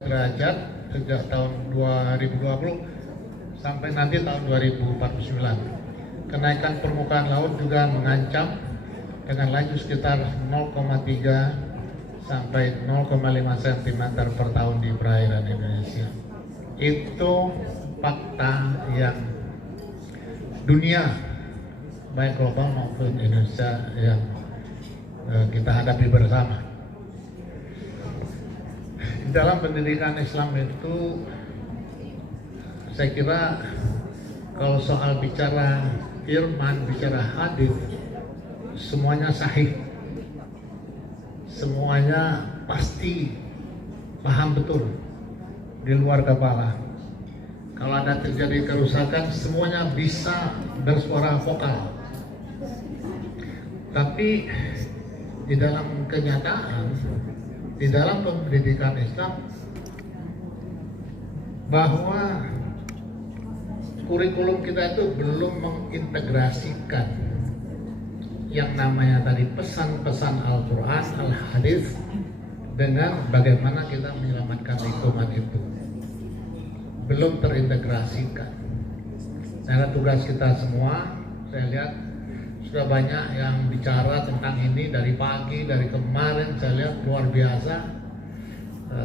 derajat sejak tahun 2020 sampai nanti tahun 2049. Kenaikan permukaan laut juga mengancam dengan laju sekitar 0,3 sampai 0,5 cm per tahun di perairan Indonesia. Itu fakta yang dunia, baik global maupun Indonesia, yang kita hadapi bersama. Di dalam pendidikan Islam itu, saya kira kalau soal bicara firman, bicara hadis, semuanya sahih, semuanya pasti paham betul di luar kepala. Kalau ada terjadi kerusakan, semuanya bisa bersuara vokal. Tapi di dalam kenyataan, di dalam pendidikan Islam, bahwa kurikulum kita itu belum mengintegrasikan yang namanya tadi pesan-pesan Al-Quran, Al-Hadis dengan bagaimana kita menyelamatkan lingkungan itu. Belum terintegrasikan. Karena tugas kita semua, saya lihat sudah banyak yang bicara tentang ini dari pagi, dari kemarin saya lihat luar biasa.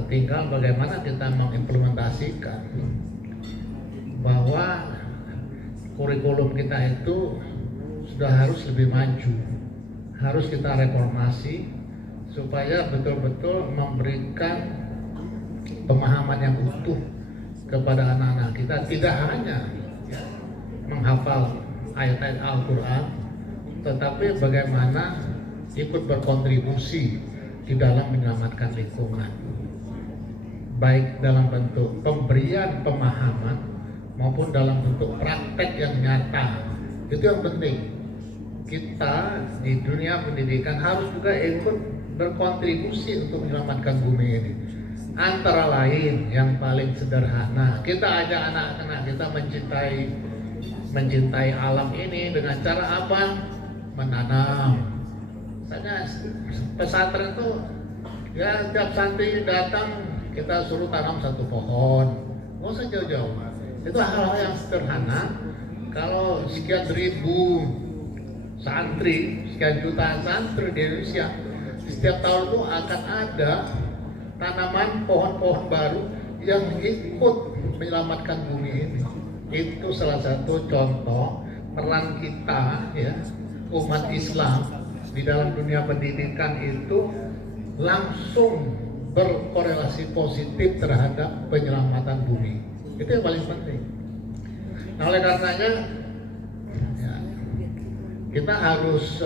Tinggal bagaimana kita mengimplementasikan bahwa kurikulum kita itu sudah harus lebih maju, harus kita reformasi supaya betul-betul memberikan pemahaman yang utuh kepada anak-anak kita, tidak hanya menghafal ayat-ayat Al-Quran, tetapi bagaimana ikut berkontribusi di dalam menyelamatkan lingkungan, baik dalam bentuk pemberian pemahaman maupun dalam bentuk praktek yang nyata. Itu yang penting. Kita di dunia pendidikan harus juga ikut berkontribusi untuk menyelamatkan bumi ini. Antara lain yang paling sederhana, kita ajak anak-anak kita mencintai alam ini dengan cara apa? Menanam. Misalnya pesantren itu ya tiap santri datang kita suruh tanam satu pohon, nggak usah jauh-jauh. Itu hal-hal yang sederhana. Kalau sekian ribu santri, sekian juta santri di Indonesia, setiap tahun itu akan ada tanaman pohon-pohon baru yang ikut menyelamatkan bumi ini. Itu salah satu contoh peran kita, ya, umat Islam di dalam dunia pendidikan itu langsung berkorelasi positif terhadap penyelamatan bumi. Itu yang paling penting. Nah, oleh karenanya ya, kita harus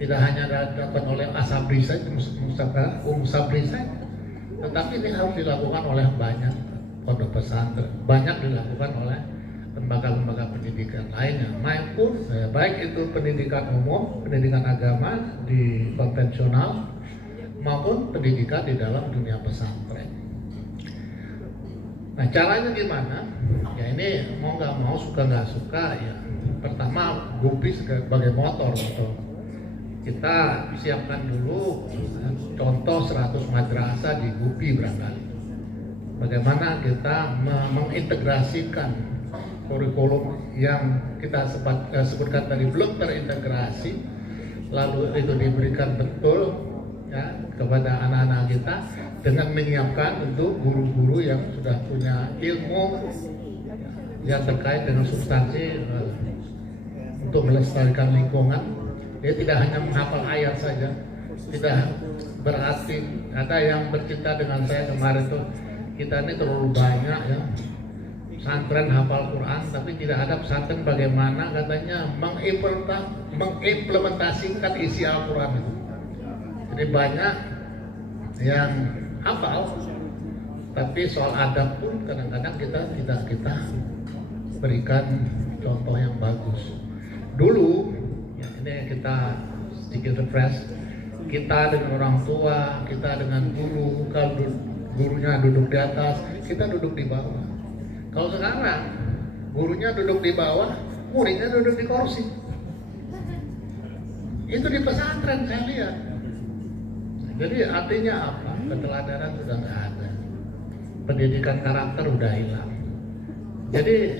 tidak hanya dilakukan oleh Asabri saja, Sabri saja, tetapi ini harus dilakukan oleh banyak pondok pesantren, banyak dilakukan oleh lembaga-lembaga pendidikan lainnya, maupun baik itu pendidikan umum, pendidikan agama di konvensional, maupun pendidikan di dalam dunia pesantren. Nah, caranya gimana? Ya ini mau nggak mau, suka nggak suka, ya pertama GUPI sebagai motor. Kita siapkan dulu contoh 100 madrasah di GUPI barangkali. Bagaimana kita mengintegrasikan kurikulum yang kita sebutkan tadi belum terintegrasi, lalu itu diberikan betul ya kepada anak-anak kita dengan menyiapkan untuk guru-guru yang sudah punya ilmu yang terkait dengan substansi untuk melestarikan lingkungan. Dia tidak hanya menghafal ayat saja, tidak berarti. Ada yang bercerita dengan saya kemarin tuh, kita ini terlalu banyak ya pesantren hafal Quran, tapi tidak ada pesantren bagaimana katanya mengimplementasikan isi Al-Quran itu. Jadi banyak yang hafal, tapi soal adab pun kadang-kadang kita berikan contoh yang bagus. Dulu ya, ini kita sedikit refresh, kita dengan orang tua, kita dengan guru, kalau gurunya duduk di atas, kita duduk di bawah. Kalau sekarang gurunya duduk di bawah, muridnya duduk di kursi. Itu di pesantren saya lihat. Jadi artinya apa? Keteladanan sudah nggak ada. pendidikan karakter udah hilang. Jadi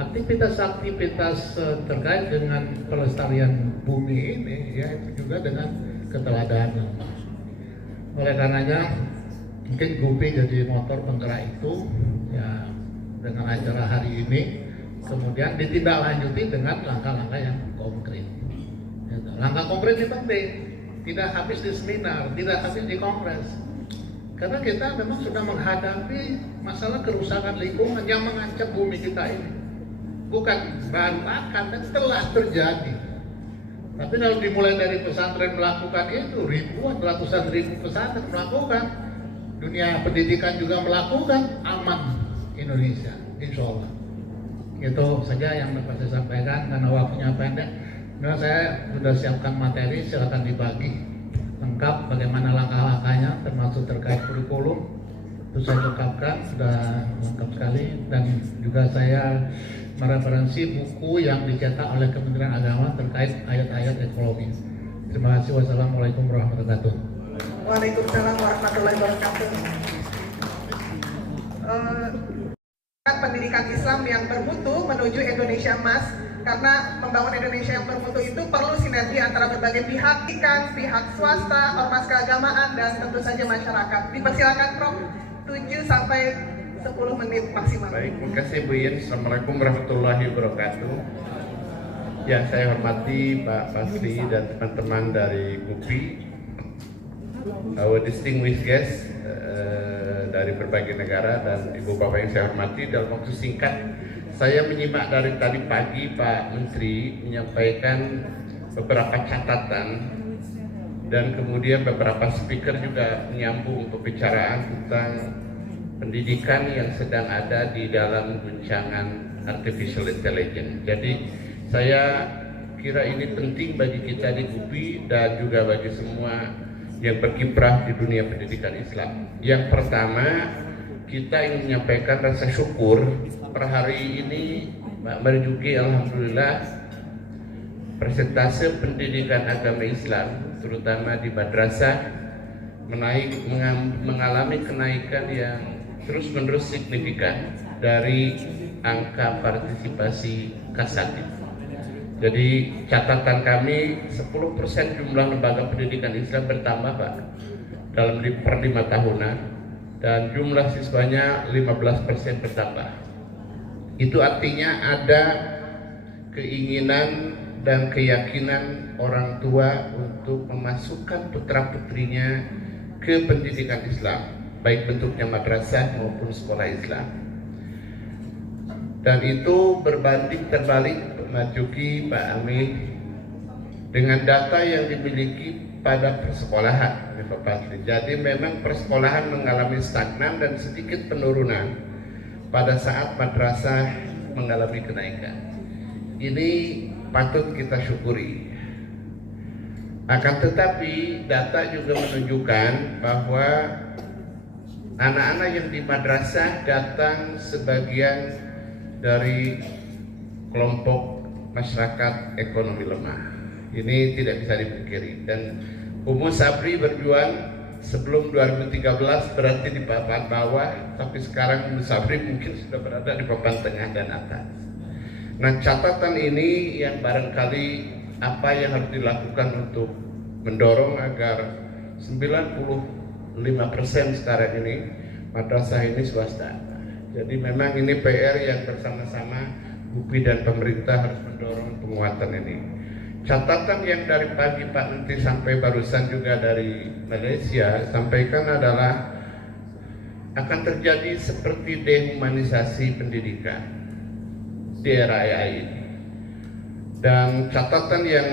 aktivitas-aktivitas terkait dengan pelestarian bumi ini ya itu juga dengan keteladanan. Oleh karenanya mungkin GUPI jadi motor penggerak itu ya dengan acara hari ini, kemudian ditindaklanjuti dengan langkah-langkah yang konkret. Langkah konkret ini penting, tidak habis di seminar, tidak habis di kongres. Karena kita memang sudah menghadapi masalah kerusakan lingkungan yang mengancam bumi kita ini. Bukan baru akan dan telah terjadi. Tapi kalau dimulai dari pesantren melakukan itu, ribuan, ratusan ribu pesantren melakukan, dunia pendidikan juga melakukan, aman Indonesia, insya Allah. Itu saja yang dapat saya sampaikan karena waktunya pendek. Nah, saya sudah siapkan materi, silakan dibagi lengkap bagaimana langkah-langkahnya termasuk terkait kurikulum. Itu saya ungkapkan sudah lengkap sekali, dan juga saya mereferensi buku yang dicetak oleh Kementerian Agama terkait ayat-ayat ekologi. Terima kasih. Wassalamualaikum warahmatullahi wabarakatuh. Waalaikumsalam warahmatullahi wabarakatuh. Pendidikan Islam yang bermutu menuju Indonesia Emas, karena membangun Indonesia yang bermutu itu perlu sinergi antara berbagai pihak, pihak swasta, ormas keagamaan, dan tentu saja masyarakat. Dipersilakan Prof. 7 sampai 10 menit maksimal. Baik, terima kasih Bu Yen. Assalamualaikum warahmatullahi wabarakatuh. Yang saya hormati Pak Basri dan teman-teman dari GUPI, our distinguished guest dari berbagai negara, dan Ibu Bapak yang saya hormati. Dalam waktu singkat, saya menyimak dari tadi pagi Pak Menteri menyampaikan beberapa catatan, dan kemudian beberapa speaker juga menyambung pembicaraan tentang pendidikan yang sedang ada di dalam guncangan artificial intelligence. Jadi saya kira ini penting bagi kita di GUPI dan juga bagi semua yang berkiprah di dunia pendidikan Islam. Yang pertama, kita ingin menyampaikan rasa syukur per hari ini Mbak Marjuki, alhamdulillah persentase pendidikan agama Islam terutama di madrasah mengalami kenaikan yang terus-menerus signifikan dari angka partisipasi kasatid. Jadi catatan kami 10% jumlah lembaga pendidikan Islam bertambah Pak dalam per 5 tahunan, dan jumlah siswanya 15% bertambah. Itu artinya ada keinginan dan keyakinan orang tua untuk memasukkan putra-putrinya ke pendidikan Islam, baik bentuknya madrasah maupun sekolah Islam. Dan itu berbanding terbalik Pak Juki, Pak Amir, dengan data yang dimiliki pada persekolahan. Jadi memang persekolahan mengalami stagnan dan sedikit penurunan pada saat madrasah mengalami kenaikan. Ini patut kita syukuri. Akan tetapi data juga menunjukkan bahwa anak-anak yang di madrasah datang sebagian dari kelompok masyarakat ekonomi lemah. Ini tidak bisa dipungkiri, dan Umu Sabri berjuang sebelum 2013 berarti di papan bawah, tapi sekarang Umu Sabri mungkin sudah berada di papan tengah dan atas. Nah, catatan ini yang barangkali apa yang harus dilakukan untuk mendorong agar 95% sekarang ini madrasah ini swasta. Jadi memang ini PR yang bersama-sama GUPI dan pemerintah harus mendorong penguatan ini. Catatan yang dari pagi Pak Menteri sampai barusan juga dari Malaysia sampaikan adalah akan terjadi seperti dehumanisasi pendidikan di era AI ini. Dan catatan yang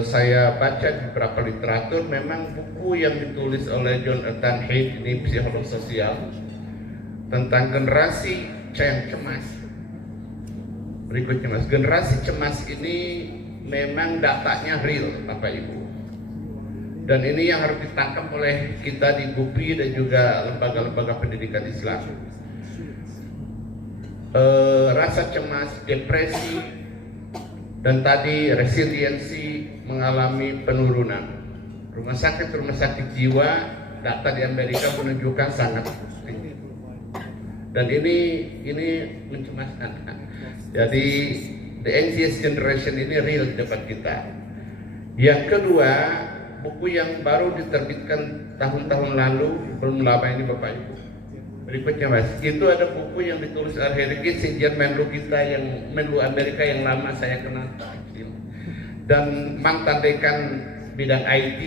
saya baca di beberapa literatur, memang buku yang ditulis oleh Jonathan Haidt, ini psikolog sosial, tentang generasi yang cemas. Berikutnya Mas, generasi cemas ini memang datanya real Bapak Ibu, dan ini yang harus ditangkap oleh kita di GUPI dan juga lembaga-lembaga pendidikan Islam. Rasa cemas, depresi, dan tadi resiliensi mengalami penurunan. Rumah sakit jiwa, data di Amerika menunjukkan sangat tinggi. Dan ini mencemaskan. Jadi the anxious generation ini real di depan kita. Yang kedua, buku yang baru diterbitkan tahun-tahun lalu, belum lama ini Bapak Ibu. Berikutnya Mas, itu ada buku yang ditulis oleh Kissinger, Menlu kita yang Menlu Amerika yang lama saya kenal kecil, dan mantan dekan bidang IT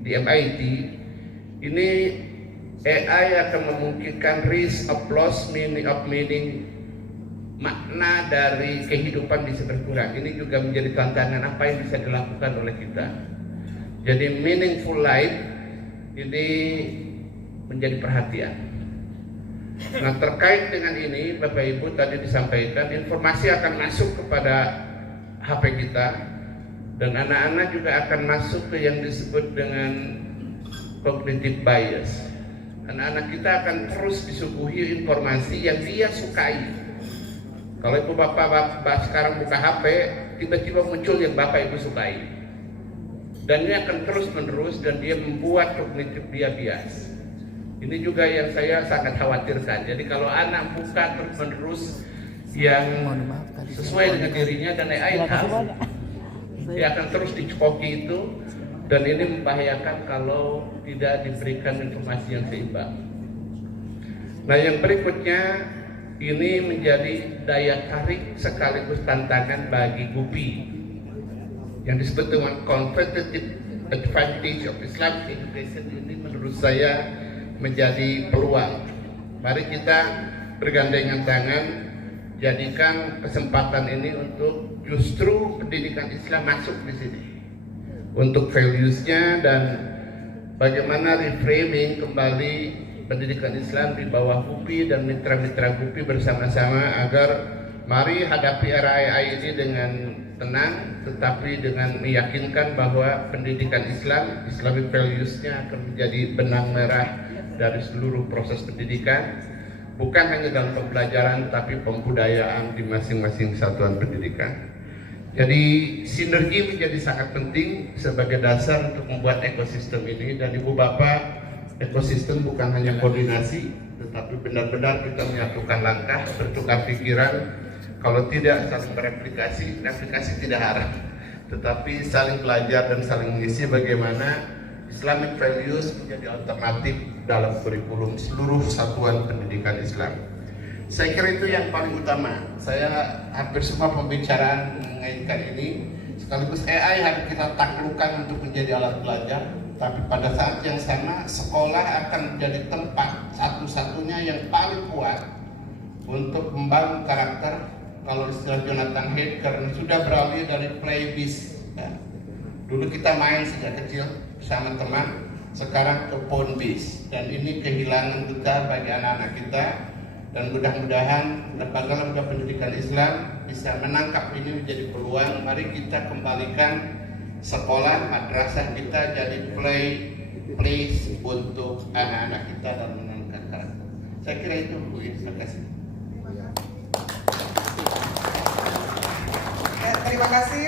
di MIT. Ini AI akan memungkinkan risk of loss, meaning of meaning, makna dari kehidupan bisa berkurang. Ini juga menjadi tantangan apa yang bisa dilakukan oleh kita. Jadi meaningful life ini menjadi perhatian. Nah, terkait dengan ini Bapak Ibu tadi disampaikan informasi akan masuk kepada HP kita, dan anak-anak juga akan masuk ke yang disebut dengan cognitive bias. Anak-anak kita akan terus disuguhi informasi yang dia sukai. Kalau Ibu Bapak sekarang buka HP, tiba-tiba muncul yang Bapak Ibu sukai. Dan ini akan terus menerus dan dia membuat kognitif dia bias. Ini juga yang saya sangat khawatirkan. Jadi kalau anak buka terus menerus yang sesuai dengan dirinya dan AI tahu, dia akan terus dicokoki itu, dan ini membahayakan kalau tidak diberikan informasi yang seimbang. Nah, yang berikutnya ini menjadi daya tarik sekaligus tantangan bagi GUPI yang disebut dengan competitive advantage of Islamic education. Ini menurut saya menjadi peluang. Mari kita bergandengan tangan, jadikan kesempatan ini untuk justru pendidikan Islam masuk di sini. Untuk values-nya dan bagaimana reframing kembali pendidikan Islam di bawah GUPI dan mitra-mitra GUPI bersama-sama, agar mari hadapi era AI ini dengan tenang, tetapi dengan meyakinkan bahwa pendidikan Islam, Islamic values-nya akan menjadi benang merah dari seluruh proses pendidikan, bukan hanya dalam pembelajaran tapi pembudayaan di masing-masing satuan pendidikan. Jadi sinergi menjadi sangat penting sebagai dasar untuk membuat ekosistem ini. Dan Ibu Bapak, ekosistem bukan hanya koordinasi, tetapi benar-benar kita menyatukan langkah, bertukar pikiran. Kalau tidak saling bereplikasi, replikasi tidak arah, tetapi saling belajar dan saling mengisi bagaimana Islamic values menjadi alternatif dalam kurikulum seluruh satuan pendidikan Islam. Saya kira itu yang paling utama. Saya hampir semua pembicaraan mengaitkan ini, sekaligus AI harus kita taklukkan untuk menjadi alat belajar, tapi pada saat yang sama sekolah akan menjadi tempat satu-satunya yang paling kuat untuk membangun karakter. Kalau istilah Jonathan Haidt, karena sudah beralih dari play based, ya. Dulu kita main sejak kecil bersama teman, sekarang ke phone based, dan ini kehilangan besar bagi anak-anak kita. Dan mudah-mudahan lembaga-lembaga pendidikan Islam bisa menangkap ini menjadi peluang. Mari kita kembalikan sekolah, madrasah kita jadi place untuk anak-anak kita dan menanamkan karakter. Saya kira itu Bu. Terima kasih. Terima kasih.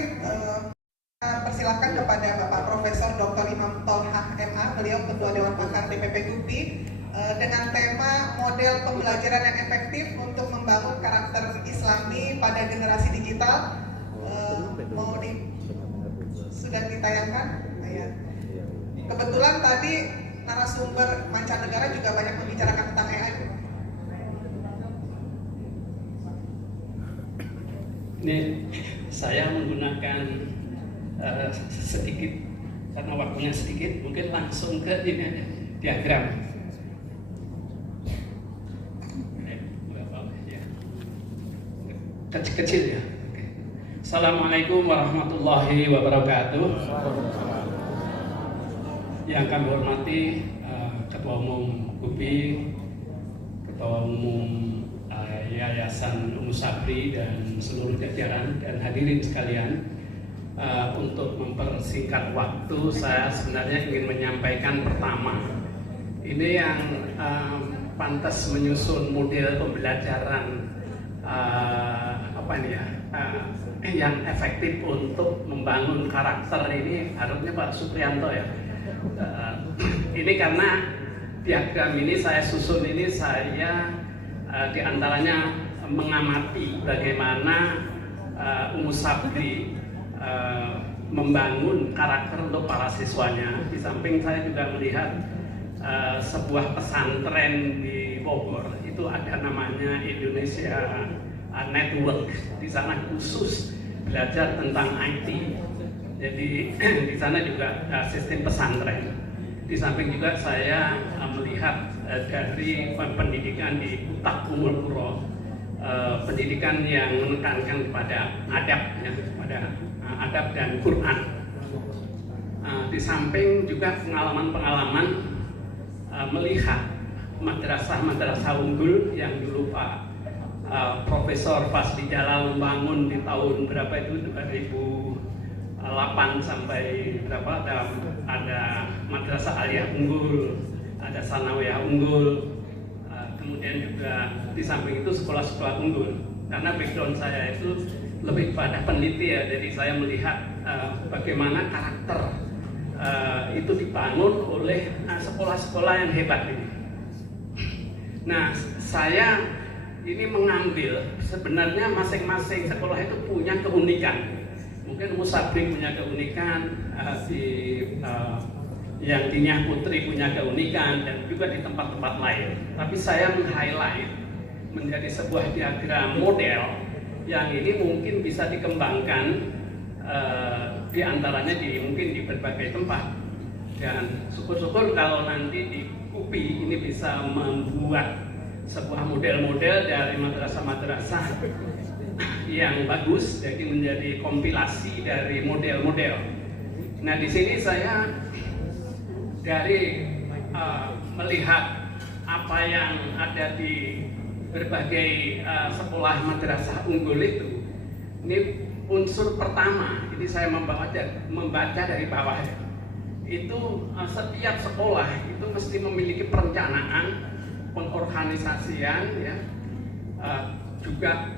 Persilahkan kepada Bapak Profesor Dr. Imam Tolhah MA, beliau Ketua Dewan Pakar DPP GUPI, dengan tema model pembelajaran yang efektif untuk membangun karakter Islami pada generasi digital. Sudah ditayangkan? Ya. Kebetulan tadi narasumber mancanegara juga banyak membicarakan tentang AI. Ini saya menggunakan sedikit, karena waktunya sedikit, mungkin langsung ke ini diagram. Kecil-kecil ya. Oke. Assalamualaikum warahmatullahi wabarakatuh. Yang kami hormati Ketua Umum GUPI, Ketua Umum Yayasan Ummu Sabri dan seluruh jajaran dan hadirin sekalian, untuk mempersingkat waktu, saya sebenarnya ingin menyampaikan pertama, ini yang pantas menyusun model pembelajaran yang efektif untuk membangun karakter ini harusnya Pak Suprianto ya. Ini karena diagram ini saya susun ini, saya di antaranya mengamati bagaimana Umus Sabri membangun karakter untuk para siswanya. Di samping saya juga melihat sebuah pesantren di Bogor, itu ada namanya Indonesia Network. Di sana khusus belajar tentang IT. Jadi di sana juga sistem pesantren. Di samping juga saya melihat dari pendidikan di Utak Umul Qura, pendidikan yang menekankan kepada adab, ya, pada adab dan Quran. Di samping juga pengalaman-pengalaman melihat madrasah-madrasah unggul yang dulu Pak Profesor Fasli Jalal membangun di tahun berapa itu, 2008 sampai berapa, ada madrasah aliyah unggul, ada sanawiyah unggul, kemudian juga di samping itu sekolah-sekolah unggul. Karena background saya itu lebih pada peneliti ya, jadi saya melihat bagaimana karakter itu dibangun oleh sekolah-sekolah yang hebat ini. Nah, saya ini mengambil sebenarnya masing-masing sekolah itu punya keunikan. Mungkin Umus Sabri punya keunikan, yang Dinyah Putri punya keunikan, dan juga di tempat-tempat lain. Tapi saya meng-highlight menjadi sebuah diagram model yang ini mungkin bisa dikembangkan di antaranya mungkin di berbagai tempat. Dan syukur-syukur kalau nanti di UPI ini bisa membuat sebuah model-model dari madrasah-madrasah yang bagus, jadi menjadi kompilasi dari model-model. Nah, di sini saya dari melihat apa yang ada di berbagai sekolah madrasah unggul itu, ini unsur pertama, ini saya membaca dari bawah. Itu setiap sekolah itu mesti memiliki perencanaan, pengorganisasian, ya, juga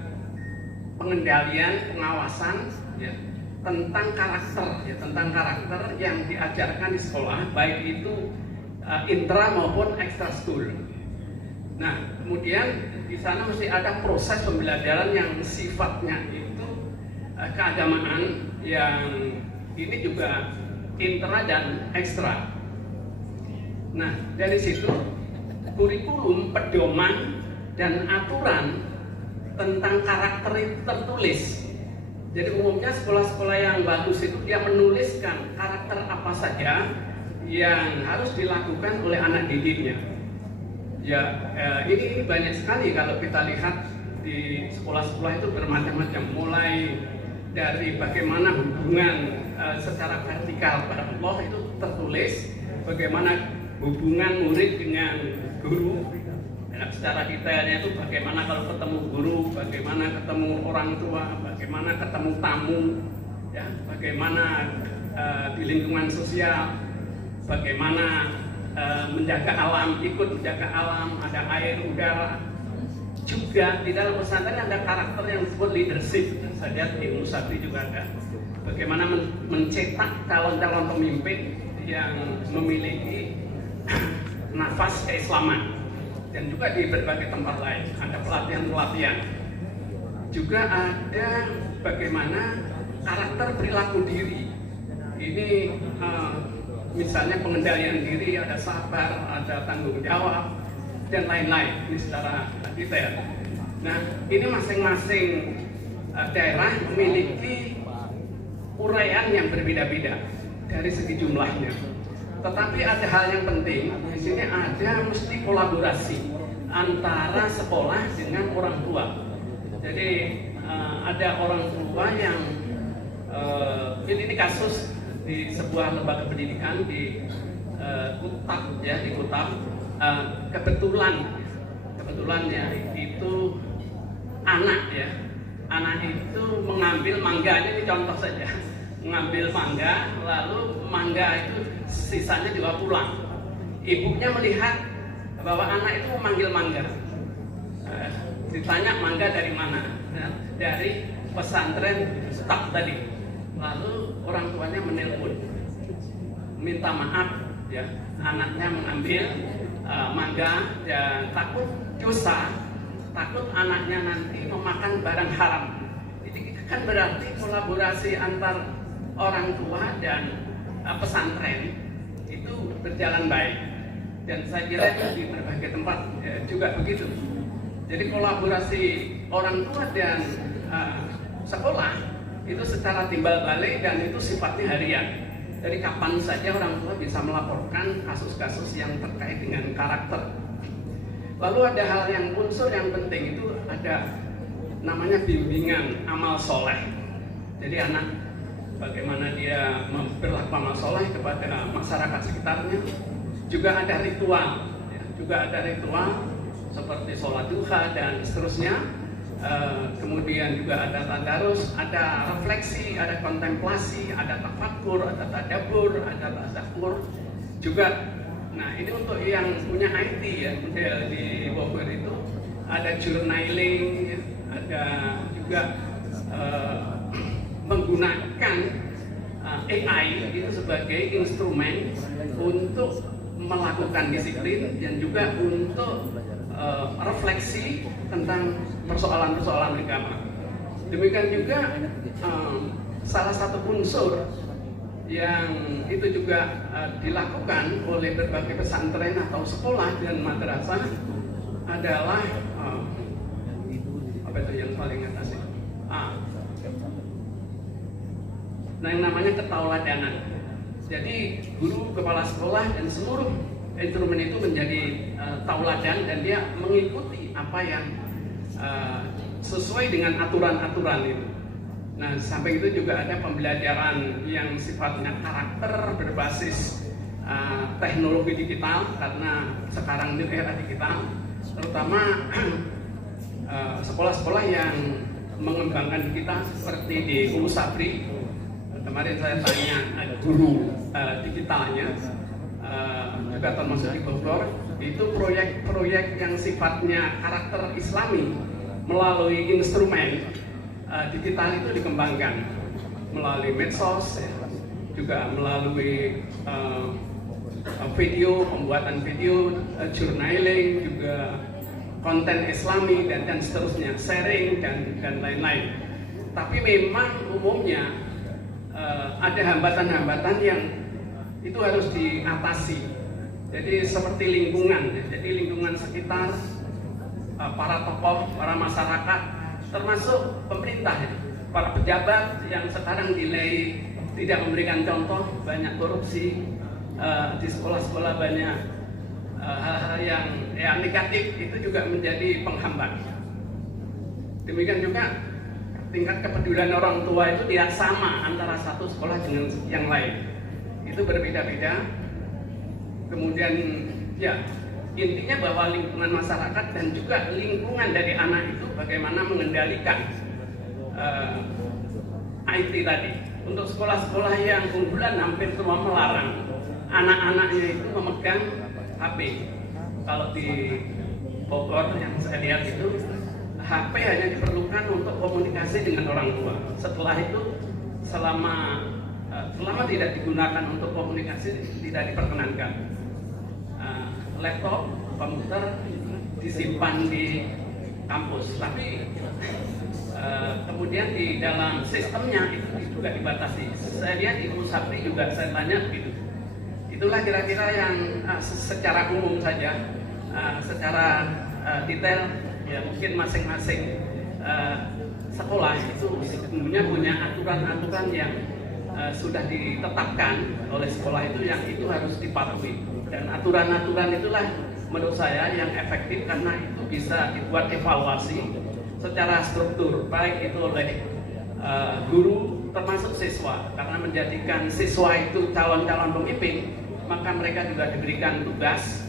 pengendalian, pengawasan, ya, tentang karakter yang diajarkan di sekolah, baik itu intra maupun ekstra school. Nah, kemudian di sana mesti ada proses pembelajaran yang sifatnya itu keagamaan, yang ini juga intra dan ekstra. Nah, dari situ kurikulum, pedoman, dan aturan tentang karakter itu tertulis. Jadi umumnya sekolah-sekolah yang bagus itu dia menuliskan karakter apa saja yang harus dilakukan oleh anak didiknya. Ya, ini banyak sekali kalau kita lihat di sekolah-sekolah itu bermacam-macam, mulai dari bagaimana hubungan secara vertikal pada Allah itu tertulis, bagaimana hubungan murid dengan guru. Ya, secara detailnya itu bagaimana kalau ketemu guru, bagaimana ketemu orang tua, bagaimana ketemu tamu, ya, bagaimana di lingkungan sosial, bagaimana menjaga alam, ikut menjaga alam, ada air, udara. Juga di dalam pesantren ada karakter yang disebut leadership. Saya lihat di Umus Sabri juga ada. Bagaimana mencetak calon-calon pemimpin yang memiliki nafas keislaman. Dan juga di berbagai tempat lain ada pelatihan-pelatihan. Juga ada bagaimana karakter perilaku diri. Ini misalnya pengendalian diri, ada sabar, ada tanggung jawab, dan lain-lain. Ini secara detail. Nah, ini masing-masing daerah memiliki uraian yang berbeda-beda dari segi jumlahnya. Tetapi ada hal yang penting, di sini ada mesti kolaborasi antara sekolah dengan orang tua. Jadi ada orang tua yang ini kasus di sebuah lembaga pendidikan di Kutab, ya, di Kutab. Kebetulannya itu anak itu mengambil mangga, ini contoh saja, mengambil mangga, lalu mangga itu sisanya juga pulang. Ibunya melihat bahwa anak itu memanggil mangga, ditanya mangga dari mana, ya, dari pesantren staf tadi. Lalu orang tuanya menelpon, minta maaf, ya, anaknya mengambil mangga, ya, takut dosa, takut anaknya nanti memakan barang haram. Jadi kan berarti kolaborasi antar orang tua dan pesantren itu berjalan baik. Dan saya kira itu di berbagai tempat juga begitu. Jadi kolaborasi orang tua dan sekolah itu secara timbal balik dan itu sifatnya harian. Dari kapan saja orang tua bisa melaporkan kasus-kasus yang terkait dengan karakter. Lalu ada hal yang unsur yang penting itu ada namanya bimbingan amal soleh. Jadi anak bagaimana dia berlaku amal soleh kepada masyarakat sekitarnya. Juga ada ritual, seperti sholat duha dan seterusnya. Kemudian juga ada tadarus, ada refleksi, ada kontemplasi, ada tafakkur, ada tadabbur, ada tazakur. Juga, nah ini untuk yang punya IT ya, model di Bogor itu ada journaling, ya, ada juga menggunakan AI itu sebagai instrumen untuk melakukan disiplin dan juga untuk refleksi tentang persoalan-persoalan agama. Demikian juga salah satu unsur yang itu juga dilakukan oleh berbagai pesantren atau sekolah dan madrasah adalah apa itu yang paling atas itu? Nah, yang namanya ketauladanan. Jadi guru, kepala sekolah dan seluruh instrumen itu menjadi tauladan dan dia mengikuti apa yang sesuai dengan aturan-aturan itu. Nah, samping itu juga ada pembelajaran yang sifatnya karakter berbasis teknologi digital karena sekarang ini era digital, terutama sekolah-sekolah yang mengembangkan digital seperti di Ulu Sabri. Kemarin saya tanya guru digitalnya juga termasuk di Bogor, itu proyek-proyek yang sifatnya karakter Islami melalui instrumen digital itu dikembangkan melalui medsos, juga melalui video, pembuatan video, journaling, juga konten Islami dan seterusnya, sharing dan lain-lain. Tapi memang umumnya ada hambatan-hambatan yang itu harus diatasi. Jadi seperti lingkungan, jadi lingkungan sekitar, para tokoh, para masyarakat, termasuk pemerintah, para pejabat yang sekarang dinilai tidak memberikan contoh, banyak korupsi di sekolah-sekolah, banyak hal-hal yang negatif, itu juga menjadi penghambat. Demikian juga tingkat kepedulian orang tua itu tidak sama antara satu sekolah dengan yang lain, itu berbeda-beda. Kemudian ya intinya bahwa lingkungan masyarakat dan juga lingkungan dari anak itu bagaimana mengendalikan IT tadi. Untuk sekolah-sekolah yang unggulan hampir semua melarang anak-anaknya itu memegang HP. Kalau di Bogor yang saya lihat itu HP hanya diperlukan untuk komunikasi dengan orang tua. Setelah itu selama tidak digunakan untuk komunikasi tidak diperkenankan. Laptop, komputer disimpan di kampus, tapi kemudian di dalam sistemnya itu juga dibatasi. Saya lihat di Ulu Sabri juga saya tanya begitu. Itulah kira-kira yang secara umum saja, secara detail. Ya mungkin masing-masing sekolah itu sebenarnya punya aturan-aturan yang sudah ditetapkan oleh sekolah itu yang itu harus dipatuhi, dan aturan-aturan itulah menurut saya yang efektif karena itu bisa dibuat evaluasi secara struktur baik itu oleh guru termasuk siswa, karena menjadikan siswa itu calon-calon pemimpin maka mereka juga diberikan tugas.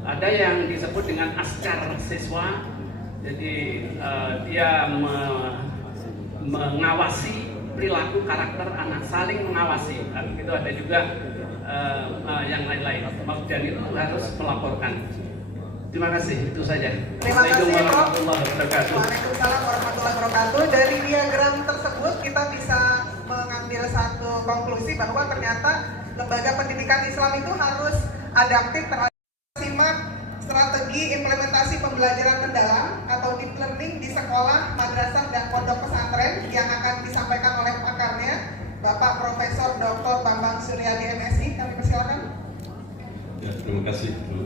Ada yang disebut dengan askar siswa, jadi dia mengawasi perilaku karakter anak, saling mengawasi. Itu ada juga yang lain-lain, dan itu harus melaporkan. Terima kasih, itu saja. Terima kasih, Prof. Warahmatullahi wabarakatuh. Waalaikumsalam warahmatullahi wabarakatuh. Dari diagram tersebut kita bisa mengambil satu konklusi bahwa ternyata lembaga pendidikan Islam itu harus adaptif terhadap simak strategi implementasi pembelajaran mendalam atau deep learning di sekolah, madrasah, dan pondok pesantren yang akan disampaikan oleh pakarnya, Bapak Profesor Dr. Bambang Suryadi MSI. Kami persilakan. Ya, terima kasih Bu.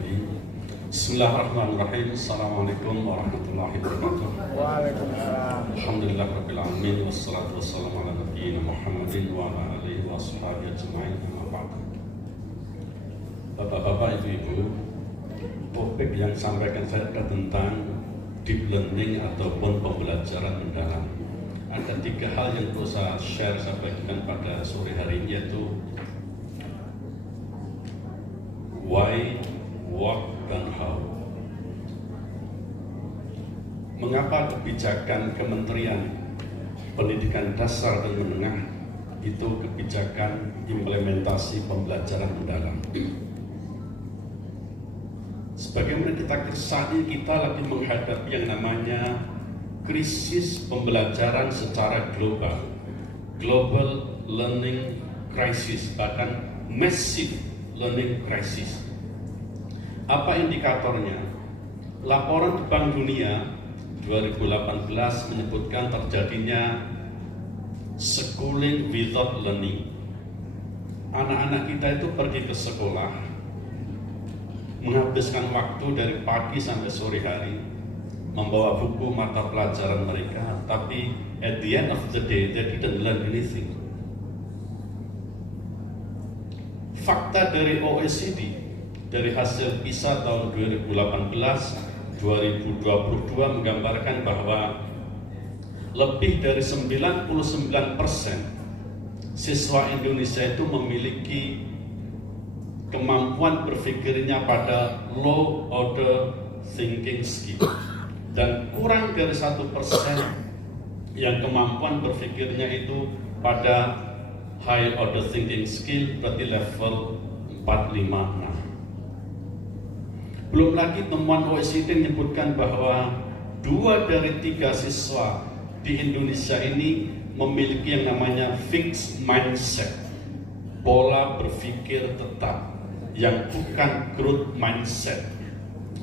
Bismillahirrahmanirrahim. Assalamualaikum warahmatullahi wabarakatuh. Waalaikumsalam. Alhamdulillahirabbil alamin wassalatu wassalamu ala nabiyyina Muhammadin wa ala alihi washabihi ajmain. Amma ba'd. Bapak-bapak, Ibu-ibu, topik yang sampaikan saya adalah tentang deep learning ataupun pembelajaran mendalam. Ada 3 hal yang perlu saya share, saya bagikan pada sore hari ini, yaitu why, what, dan how. Mengapa kebijakan Kementerian Pendidikan Dasar dan Menengah itu kebijakan implementasi pembelajaran mendalam? Sebagaimana kita kersani, kita lagi menghadapi yang namanya krisis pembelajaran secara global, global learning crisis, bahkan massive learning crisis. Apa indikatornya? Laporan Bank Dunia 2018 menyebutkan terjadinya schooling without learning. Anak-anak kita itu pergi ke sekolah, menghabiskan waktu dari pagi sampai sore hari, membawa buku mata pelajaran mereka, tapi at the end of the day they didn't learn anything. Fakta dari OECD dari hasil PISA tahun 2018-2022 menggambarkan bahwa lebih dari 99% siswa Indonesia itu memiliki kemampuan berpikirnya pada low order thinking skill, dan kurang dari 1% yang kemampuan berpikirnya itu pada high order thinking skill, berarti level 4, 5, 6. Belum lagi temuan OECD menyebutkan bahwa 2 dari 3 siswa di Indonesia ini memiliki yang namanya fixed mindset, pola berpikir tetap, yang bukan growth mindset.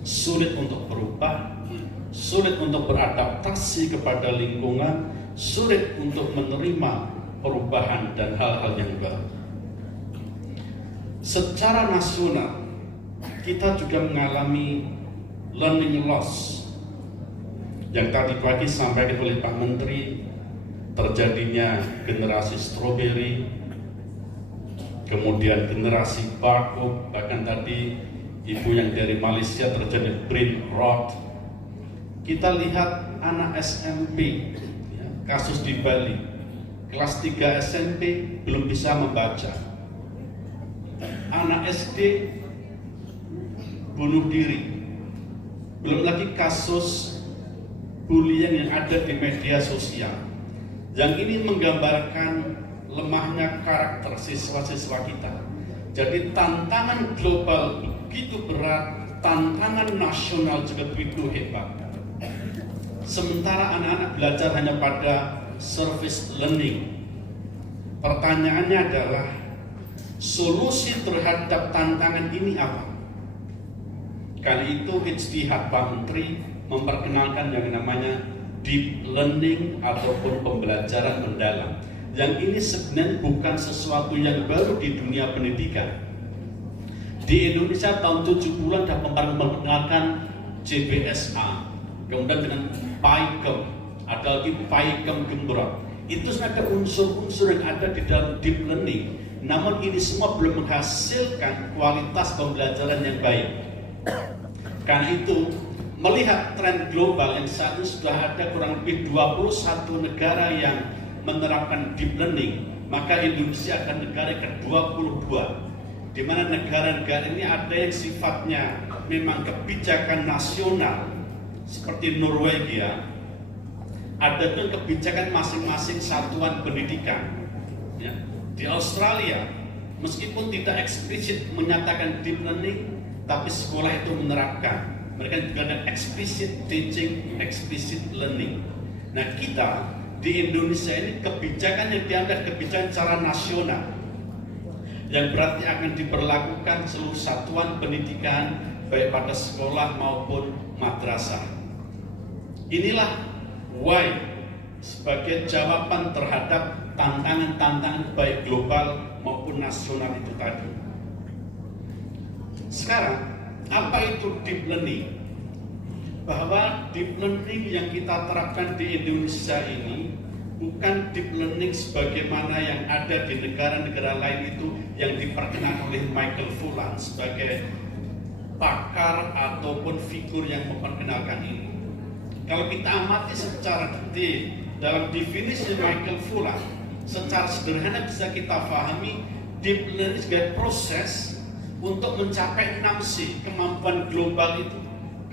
Sulit untuk berubah, sulit untuk beradaptasi kepada lingkungan, sulit untuk menerima perubahan dan hal-hal yang baru. Secara nasional, kita juga mengalami learning loss yang tadi pagi disampaikan oleh Pak Menteri. Terjadinya generasi strawberry, kemudian generasi barcode, bahkan tadi ibu yang dari Malaysia terjadi brain rot. Kita lihat anak SMP, ya, kasus di Bali, kelas 3 SMP belum bisa membaca, anak SD bunuh diri, belum lagi kasus bullying yang ada di media sosial. Yang ini menggambarkan lemahnya karakter siswa-siswa kita. Jadi tantangan global begitu berat, tantangan nasional juga begitu hebat. Sementara anak-anak belajar hanya pada service learning. Pertanyaannya adalah, solusi terhadap tantangan ini apa? Kali itu ijtihad Pak Menteri memperkenalkan yang namanya deep learning ataupun pembelajaran mendalam. Yang ini sebenarnya bukan sesuatu yang baru di dunia pendidikan. Di Indonesia tahun 70-an sudah memperkenalkan JBSA, kemudian dengan PAIKEM, ada lagi PAIKEM Gembrot. Itu ada unsur-unsur yang ada di dalam deep learning. Namun ini semua belum menghasilkan kualitas pembelajaran yang baik. Karena itu, melihat tren global yang saat ini sudah ada kurang lebih 21 negara yang menerapkan deep learning, maka Indonesia akan negara ke-22, di mana negara-negara ini ada yang sifatnya memang kebijakan nasional seperti Norwegia, ada pun kebijakan masing-masing satuan pendidikan. Ya. Di Australia, meskipun tidak eksplisit menyatakan deep learning, tapi sekolah itu menerapkan. Mereka juga ada explicit teaching, explicit learning. Nah, kita di Indonesia ini kebijakan yang diambil kebijakan secara nasional, yang berarti akan diberlakukan seluruh satuan pendidikan baik pada sekolah maupun madrasah. Inilah why sebagai jawaban terhadap tantangan-tantangan baik global maupun nasional itu tadi. Sekarang, apa itu deep learning? Bahwa deep learning yang kita terapkan di Indonesia ini bukan deep learning sebagaimana yang ada di negara-negara lain itu yang diperkenalkan oleh Michael Fullan sebagai pakar ataupun figur yang memperkenalkan ini. Kalau kita amati secara detail dalam definisi Michael Fullan, secara sederhana bisa kita pahami deep learning sebagai proses untuk mencapai 6C kemampuan global itu: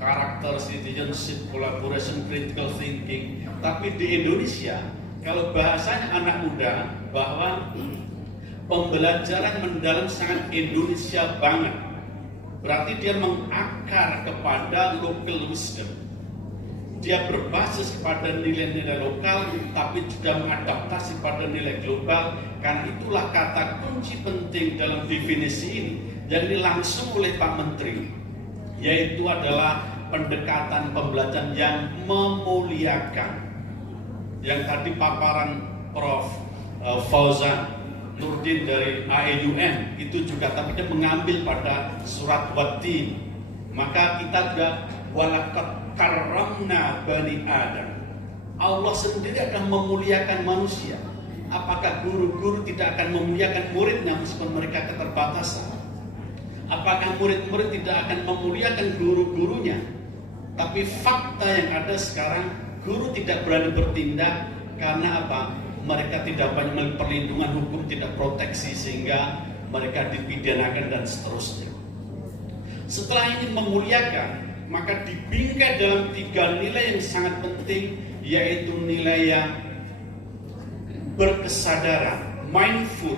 karakter, citizenship, collaboration, critical thinking. Tapi di Indonesia, kalau bahasanya anak muda, bahwa pembelajaran mendalam sangat Indonesia banget. Berarti dia mengakar kepada local wisdom. Dia berbasis pada nilai-nilai lokal, tapi juga mengadaptasi pada nilai global. Karena itulah kata kunci penting dalam definisi ini yang langsung oleh Pak Menteri, yaitu adalah pendekatan pembelajaran yang memuliakan. Yang tadi paparan Prof. Fauzan Nurdin dari AEUM itu juga, tapi dia mengambil pada surat Watin. Maka kita juga walaqad karramna bani Adam. Allah sendiri akan memuliakan manusia. Apakah guru-guru tidak akan memuliakan muridnya meskipun mereka keterbatasan? Apakah murid-murid tidak akan memuliakan guru-gurunya? Tapi fakta yang ada sekarang, guru tidak berani bertindak karena apa? Mereka tidak banyak perlindungan hukum, tidak proteksi, sehingga mereka dipidanakan dan seterusnya. Setelah ini memuliakan, maka dibingkai dalam 3 nilai yang sangat penting, yaitu nilai yang berkesadaran, mindful,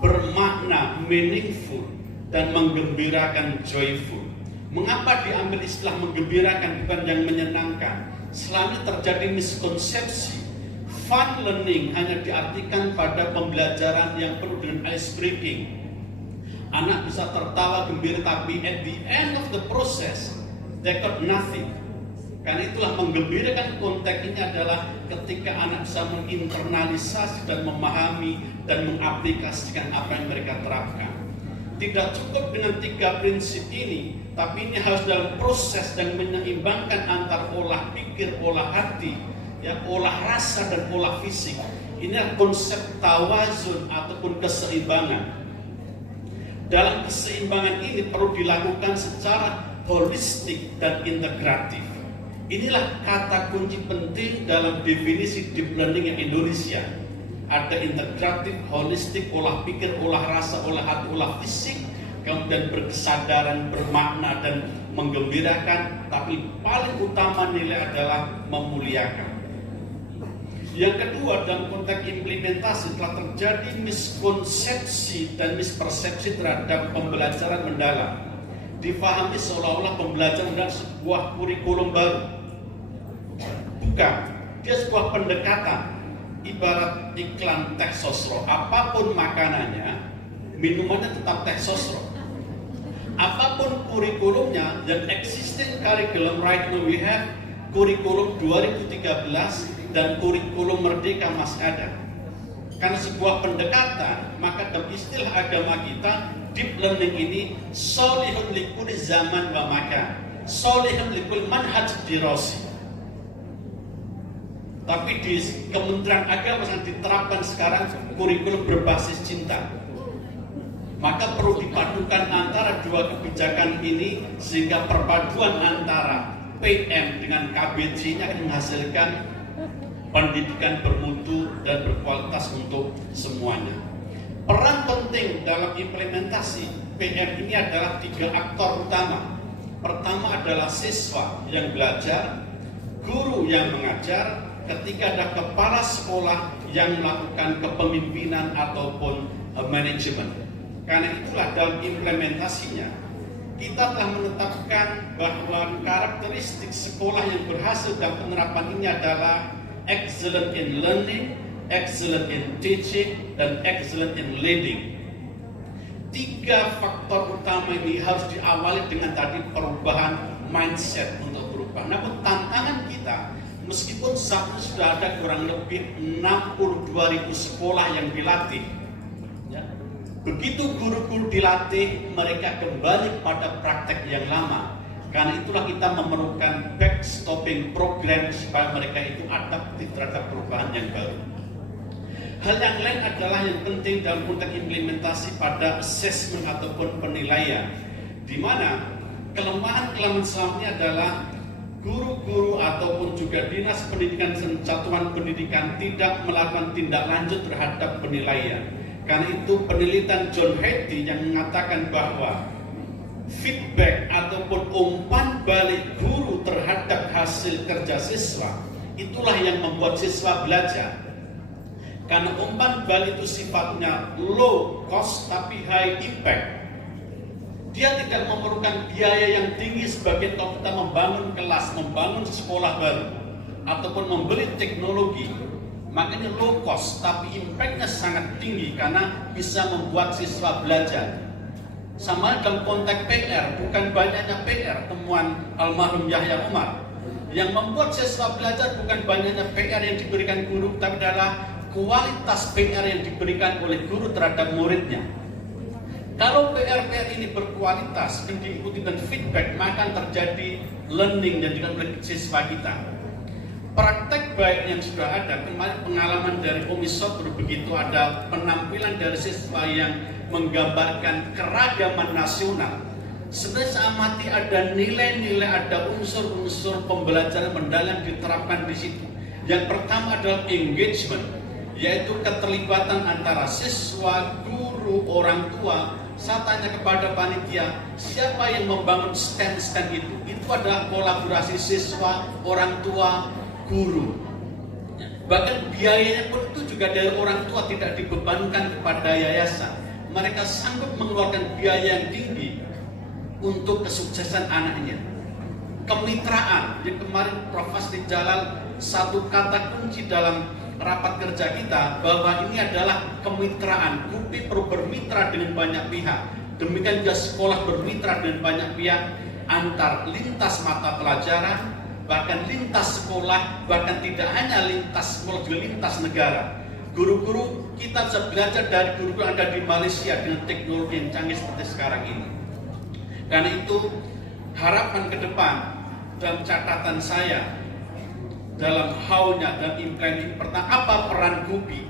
bermakna, meaningful, dan menggembirakan, joyful. Mengapa diambil istilah menggembirakan bukan yang menyenangkan? Selama terjadi miskonsepsi, fun learning hanya diartikan pada pembelajaran yang penuh dengan ice breaking. Anak bisa tertawa gembira, tapi at the end of the process they got nothing. Karena itulah menggembirakan konteks ini adalah ketika anak bisa menginternalisasi dan memahami dan mengaplikasikan apa yang mereka terapkan. Tidak cukup dengan 3 prinsip ini, tapi ini harus dalam proses yang menyeimbangkan antara olah pikir, olah hati, ya, olah rasa dan olah fisik. Inilah konsep tawazun ataupun keseimbangan. Dalam keseimbangan ini perlu dilakukan secara holistik dan integratif. Inilah kata kunci penting dalam definisi deep learning yang Indonesia. Ada integratif, holistik, olah pikir, olah rasa, olah hati, olah fisik, kemudian berkesadaran, bermakna, dan menggembirakan. Tapi paling utama nilai adalah memuliakan. Yang kedua, dalam konteks implementasi telah terjadi miskonsepsi dan mispersepsi terhadap pembelajaran mendalam. Difahami seolah-olah pembelajaran mendalam sebuah kurikulum baru. Bukan, dia sebuah pendekatan. Ibarat iklan teh sosro, apapun makanannya, minumannya tetap teh sosro. Apapun kurikulumnya, dan existing curriculum right now we have kurikulum 2013 dan kurikulum merdeka masih ada. Karena sebuah pendekatan, maka dalam istilah agama kita, deep learning ini solihun likuli zaman wa makan, solihun likuli manhaj dirasi. Tapi di Kementerian Agama yang diterapkan sekarang kurikulum berbasis cinta. Maka perlu dipadukan antara 2 kebijakan ini, sehingga perpaduan antara PM dengan KBC-nya akan menghasilkan pendidikan bermutu dan berkualitas untuk semuanya. Peran penting dalam implementasi PM ini adalah 3 aktor utama. Pertama adalah siswa yang belajar, guru yang mengajar, ketika ada kepala sekolah yang melakukan kepemimpinan ataupun manajemen. Karena itulah dalam implementasinya kita telah menetapkan bahwa karakteristik sekolah yang berhasil dalam penerapan ini adalah excellent in learning, excellent in teaching, dan excellent in leading. Tiga faktor utama ini harus diawali dengan tadi perubahan mindset untuk berubah. Namun tantangan kita, meskipun saat ini sudah ada kurang lebih 62.000 sekolah yang dilatih, ya, begitu guru-guru dilatih, mereka kembali pada praktek yang lama. Karena itulah kita memerlukan backstopping program supaya mereka itu adaptif terhadap perubahan yang baru. Hal yang lain adalah yang penting dalam konteks implementasi pada assessment ataupun penilaian, di mana kelemahan selama ini adalah guru-guru ataupun juga dinas pendidikan dan satuan pendidikan tidak melakukan tindak lanjut terhadap penilaian. Karena itu penelitian John Hattie yang mengatakan bahwa feedback ataupun umpan balik guru terhadap hasil kerja siswa itulah yang membuat siswa belajar. Karena umpan balik itu sifatnya low cost tapi high impact. Dia tidak memerlukan biaya yang tinggi sebagai kalau kita membangun kelas, membangun sekolah baru, ataupun membeli teknologi. Makanya low cost tapi impactnya sangat tinggi karena bisa membuat siswa belajar. Sama dalam konteks PR, bukan banyaknya PR, temuan almarhum Yahya Umar. Yang membuat siswa belajar bukan banyaknya PR yang diberikan guru, tapi adalah kualitas PR yang diberikan oleh guru terhadap muridnya. Kalau PR ini berkualitas dan diikuti dengan feedback, maka terjadi learning dan juga oleh siswa kita. Praktek baik yang sudah ada, kemarin pengalaman dari Umisot begitu ada penampilan dari siswa yang menggambarkan keragaman nasional. Sebenarnya saya amati ada nilai-nilai, ada unsur-unsur pembelajaran mendalam diterapkan di situ. Yang pertama adalah engagement, yaitu keterlibatan antara siswa, guru, orang tua. Saya tanya kepada panitia, siapa yang membangun stand-stand itu? Itu adalah kolaborasi siswa, orang tua, guru. Bahkan biayanya pun itu juga dari orang tua, tidak dibebankan kepada yayasan. Mereka sanggup mengeluarkan biaya yang tinggi untuk kesuksesan anaknya. Kemitraan, yang kemarin Prof. Fasli Jalal satu kata kunci dalam rapat kerja kita bahwa ini adalah kemitraan. KUPI perlu bermitra dengan banyak pihak. Demikian juga sekolah bermitra dengan banyak pihak antar lintas mata pelajaran, bahkan lintas sekolah, bahkan tidak hanya lintas sekolah, juga lintas negara. Guru-guru kita bisa belajar dari guru-guru yang ada di Malaysia dengan teknologi yang canggih seperti sekarang ini. Karena itu harapan ke depan dalam catatan saya dalam how-nya dan implementasi pertama apa peran KUPI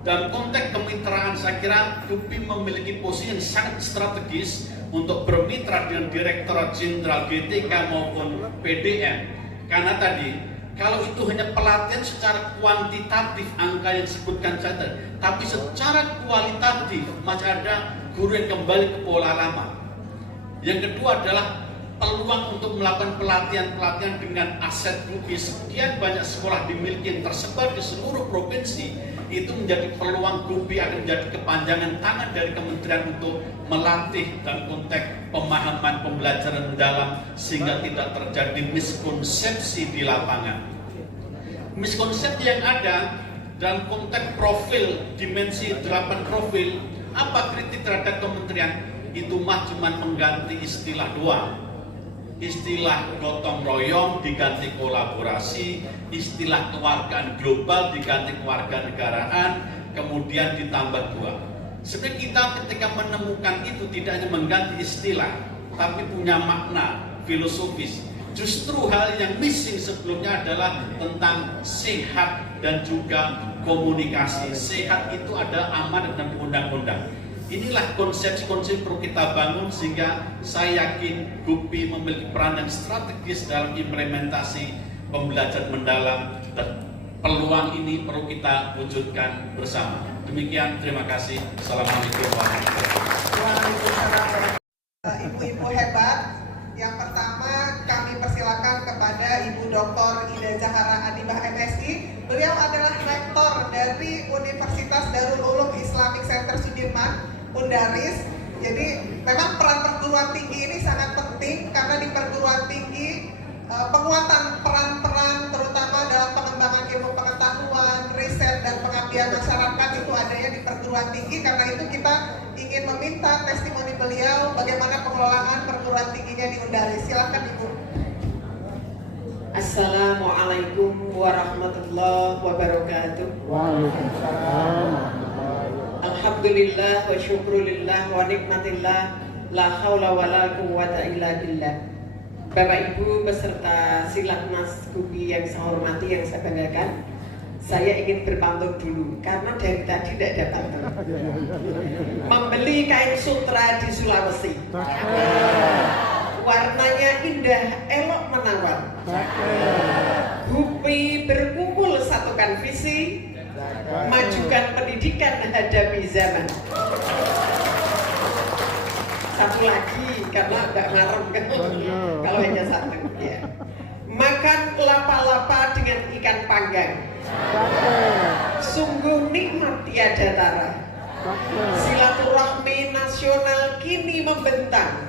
dalam konteks kemitraan. Saya kira KUPI memiliki posisi yang sangat strategis untuk bermitra dengan Direktorat Jenderal GTK maupun PDM. Karena tadi kalau itu hanya pelatihan secara kuantitatif angka yang disebutkan saja, tapi secara kualitatif masih ada guru yang kembali ke pola lama. Yang kedua adalah peluang untuk melakukan pelatihan-pelatihan dengan aset KUPI. Sekian banyak sekolah dimiliki yang tersebar di seluruh provinsi. Itu menjadi peluang KUPI akan menjadi kepanjangan tangan dari kementerian untuk melatih dalam konteks pemahaman pembelajaran mendalam sehingga tidak terjadi miskonsepsi di lapangan. Miskonsepsi yang ada dalam konteks profil, dimensi 8 profil, apa kritik terhadap kementerian? Itu mah cuma mengganti istilah doang. Istilah gotong royong diganti kolaborasi, istilah kewargaan global diganti kewarganegaraan, kemudian ditambah 2. Sebenarnya kita ketika menemukan itu tidak hanya mengganti istilah, tapi punya makna filosofis. Justru hal yang missing sebelumnya adalah tentang sehat dan juga komunikasi. Sehat itu ada amanat dan undang-undang. Inilah konsep-konsep perlu kita bangun sehingga saya yakin KUPI memiliki peran yang strategis dalam implementasi pembelajaran mendalam dan peluang ini perlu kita wujudkan bersama. Demikian, terima kasih. Assalamualaikum warahmatullahi wabarakatuh. Ibu-ibu hebat. Yang pertama kami persilakan kepada Ibu Dr. Ida Zahara Adibah MSI. Beliau adalah rektor dari Universitas Darul Ulum Islamic Center Sudirman, Undaris. Jadi memang peran perguruan tinggi ini sangat penting karena di perguruan tinggi penguatan peran-peran terutama dalam pengembangan ilmu pengetahuan, riset dan pengabdian masyarakat itu adanya di perguruan tinggi. Karena itu kita ingin meminta testimoni beliau bagaimana pengelolaan perguruan tingginya di Undaris. Silakan Ibu. Assalamualaikum warahmatullahi wabarakatuh. Waalaikumsalam. Alhamdulillah wa syukrulillah wa nikmatillah la haula wa la quwwata illa billah. Bapak Ibu peserta silat Mas Gupi yang saya hormati, yang saya banggakan, saya ingin berpantun dulu karena dari tadi tidak ada pantun. Membeli kain sutra di Sulawesi, warnanya indah, elok menawar. Gupi berkumpul satukan visi, majukan pendidikan hadapi zaman. Satu lagi karena nggak ngarep kan kalau hanya satu ya. Makan lapa-lapa dengan ikan panggang, sungguh nikmat tiada tara. Silaturahmi nasional kini membentang,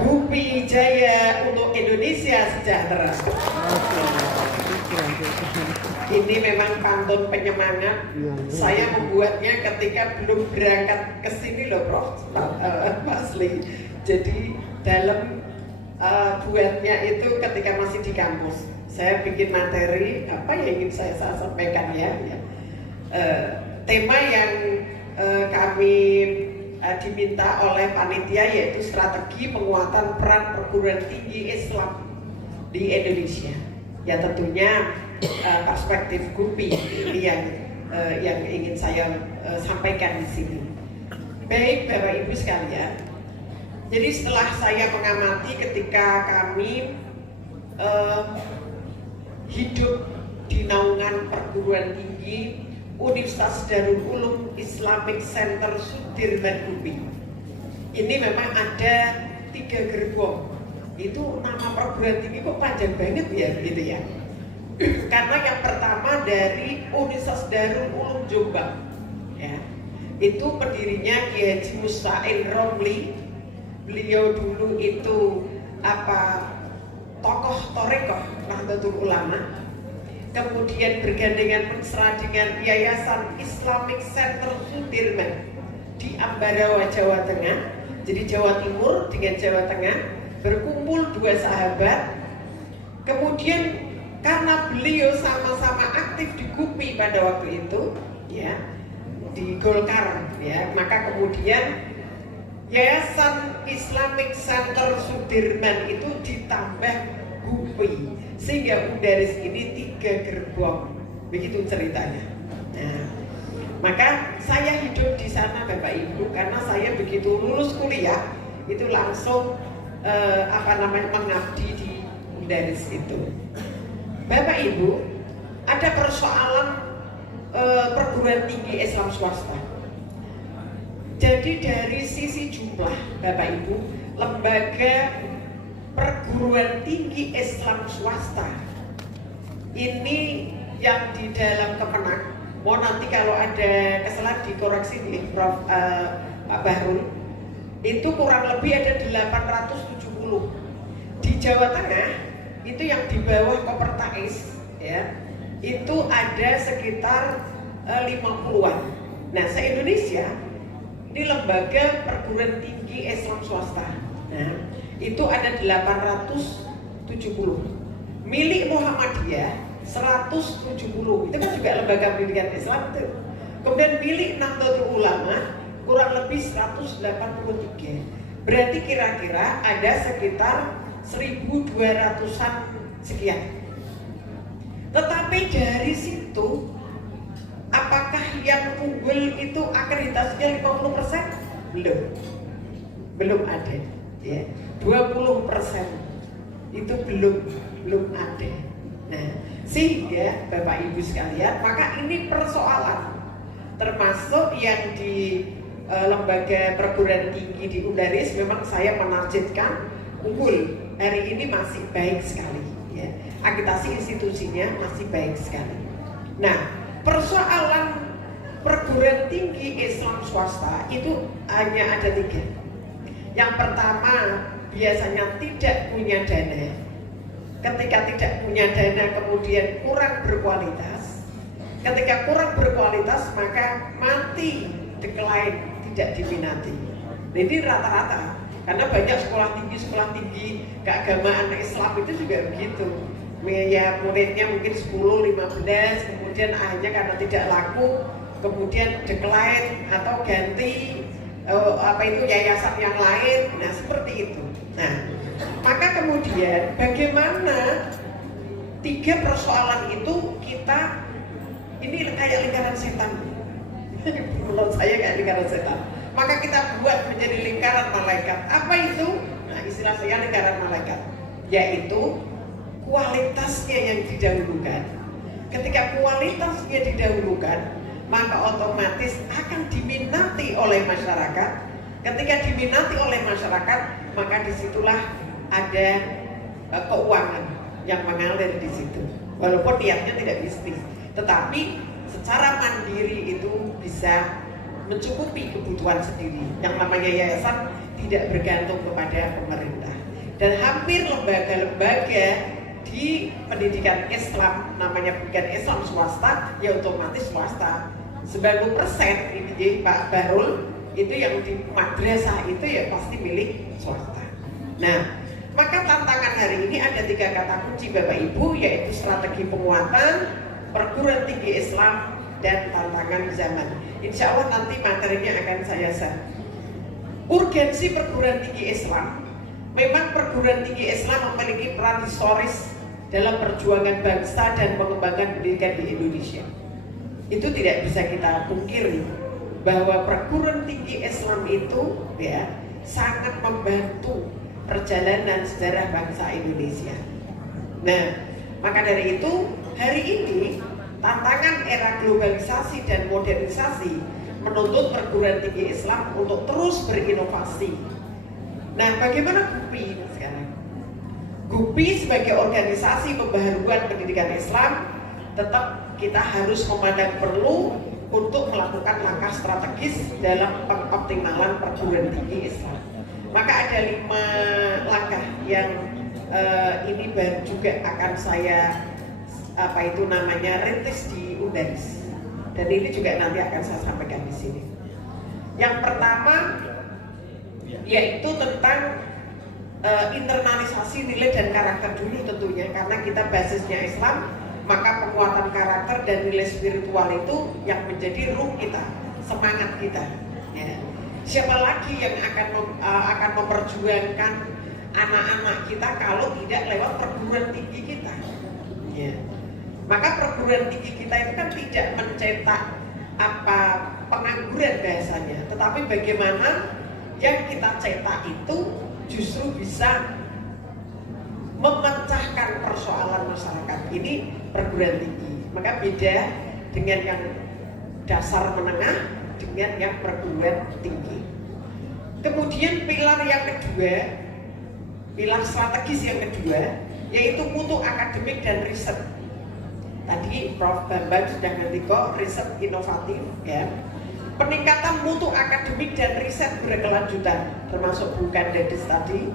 Gupi Jaya untuk Indonesia sejahtera. Ini memang pantun penyemangat. Saya membuatnya ketika belum berangkat ke sini loh, Prof. Mas Lee. Jadi dalam buatnya itu ketika masih di kampus. Saya bikin materi apa yang ingin saya sampaikan ya. Tema yang kami diminta oleh panitia yaitu strategi penguatan peran perguruan tinggi Islam di Indonesia. Ya tentunya perspektif Gupi ini yang ingin saya sampaikan di sini. Baik Bapak Ibu sekalian, jadi setelah saya mengamati ketika kami hidup di naungan perguruan tinggi Universitas Darul Ulum Islamic Center Sudirman Gupi, ini memang ada 3 gerbong. Itu nama perguruan tinggi kok panjang banget ya gitu ya. Karena yang pertama dari Universitas Darul Ulum Jombang ya, itu pendirinya Kiai Haji Musta'in Romli. Beliau dulu itu tokoh Torekoh Nahdlatul Ulama, kemudian bergandengan mesra dengan Yayasan Islamic Center Sudirman di Ambarawa, Jawa Tengah. Jadi Jawa Timur dengan Jawa Tengah berkumpul 2 sahabat. Kemudian karena beliau sama-sama aktif di Gupi pada waktu itu ya, di Golkar ya, maka kemudian Yayasan Islamic Center Sudirman itu ditambah Gupi sehingga Undaris ini 3 gerbong, begitu ceritanya. Nah, maka saya hidup di sana Bapak Ibu karena saya begitu lulus kuliah itu langsung mengabdi di Undaris itu. Bapak Ibu, ada persoalan perguruan tinggi Islam swasta. Jadi dari sisi jumlah Bapak Ibu, lembaga perguruan tinggi Islam swasta ini yang di dalam Kemenak, mau nanti kalau ada kesalahan dikoreksi nih Prof. Pak Bahrul, itu kurang lebih ada 870. Di Jawa Tengah itu yang di bawah Kopertais ya, itu ada sekitar 50-an. Nah, se-Indonesia ini lembaga perguruan tinggi Islam swasta. Nah, itu ada 870. Milik Muhammadiyah 170. Itu kan juga lembaga pendidikan Islam itu. Kemudian milik Nahdlatul Ulama kurang lebih 183. Berarti kira-kira ada sekitar 1.200-an sekian. Tetapi dari situ apakah yang unggul itu akreditasinya 50%? Belum ada ya. 20% itu belum ada. Nah, sehingga Bapak Ibu sekalian, maka ini persoalan termasuk yang di lembaga perguruan tinggi di Undaris memang saya menargetkan unggul. Hari ini masih baik sekali ya. Akreditasi institusinya masih baik sekali. Nah, persoalan perguruan tinggi Islam swasta itu hanya ada 3. Yang pertama, biasanya tidak punya dana. Ketika tidak punya dana kemudian kurang berkualitas. Ketika kurang berkualitas maka mati, decline, tidak diminati. Nah, ini rata-rata, karena banyak sekolah tinggi keagamaan Islam itu juga begitu. Ya muridnya mungkin 10, 15, kemudian akhirnya karena tidak laku, kemudian decline atau ganti yayasan yang lain. Nah seperti itu. Nah maka kemudian bagaimana 3 persoalan itu kita ini kayak lingkaran setan. Menurut saya kayak lingkaran setan. Maka kita buat menjadi lingkaran malaikat. Apa itu? Nah istilah saya lingkaran malaikat, yaitu kualitasnya yang didahulukan. Ketika kualitasnya didahulukan, maka otomatis akan diminati oleh masyarakat. Ketika diminati oleh masyarakat, maka disitulah ada keuangan yang mengalir di situ. Walaupun niatnya tidak bisnis, tetapi secara mandiri itu bisa mencukupi kebutuhan sendiri. Yang namanya yayasan tidak bergantung kepada pemerintah. Dan hampir lembaga-lembaga di pendidikan Islam, namanya pendidikan Islam swasta, ya otomatis swasta. 90% ini Pak Barul itu yang di madrasah itu ya pasti milik swasta. Nah, maka tantangan hari ini ada 3 kata kunci Bapak Ibu, yaitu strategi penguatan, perguruan tinggi Islam, dan tantangan zaman. Insya Allah nanti materinya akan saya share. Urgensi perguruan tinggi Islam. Memang perguruan tinggi Islam memiliki peran historis dalam perjuangan bangsa dan pengembangan pendidikan di Indonesia. Itu tidak bisa kita pungkiri bahwa perguruan tinggi Islam itu ya sangat membantu perjalanan sejarah bangsa Indonesia. Nah, maka dari itu hari ini tantangan era globalisasi dan modernisasi menuntut perguruan tinggi Islam untuk terus berinovasi. Nah, bagaimana GUPI sekarang? GUPI sebagai organisasi pembaharuan pendidikan Islam tetap kita harus memandang perlu untuk melakukan langkah strategis dalam pengoptimalan perguruan tinggi Islam. Maka ada 5 langkah yang ini baru juga akan saya rintis di Undaris, dan ini juga nanti akan saya sampaikan di sini. Yang pertama yaitu tentang internalisasi nilai dan karakter dulu tentunya, karena kita basisnya Islam, maka penguatan karakter dan nilai spiritual itu yang menjadi ruh kita, semangat kita. Ya. Siapa lagi yang akan memperjuangkan anak-anak kita kalau tidak lewat perguruan tinggi kita? Ya. Maka perguruan tinggi kita itu kan tidak mencetak pengangguran bahasanya, tetapi bagaimana yang kita cetak itu justru bisa memecahkan persoalan masyarakat. Ini perguruan tinggi. Maka beda dengan yang dasar menengah dengan yang perguruan tinggi. Kemudian pilar yang kedua, pilar strategis yang kedua, yaitu mutu akademik dan riset. Tadi Prof. Bambang sudah ngerti riset inovatif, ya. Peningkatan mutu akademik dan riset berkelanjutan, termasuk bukan dedis tadi.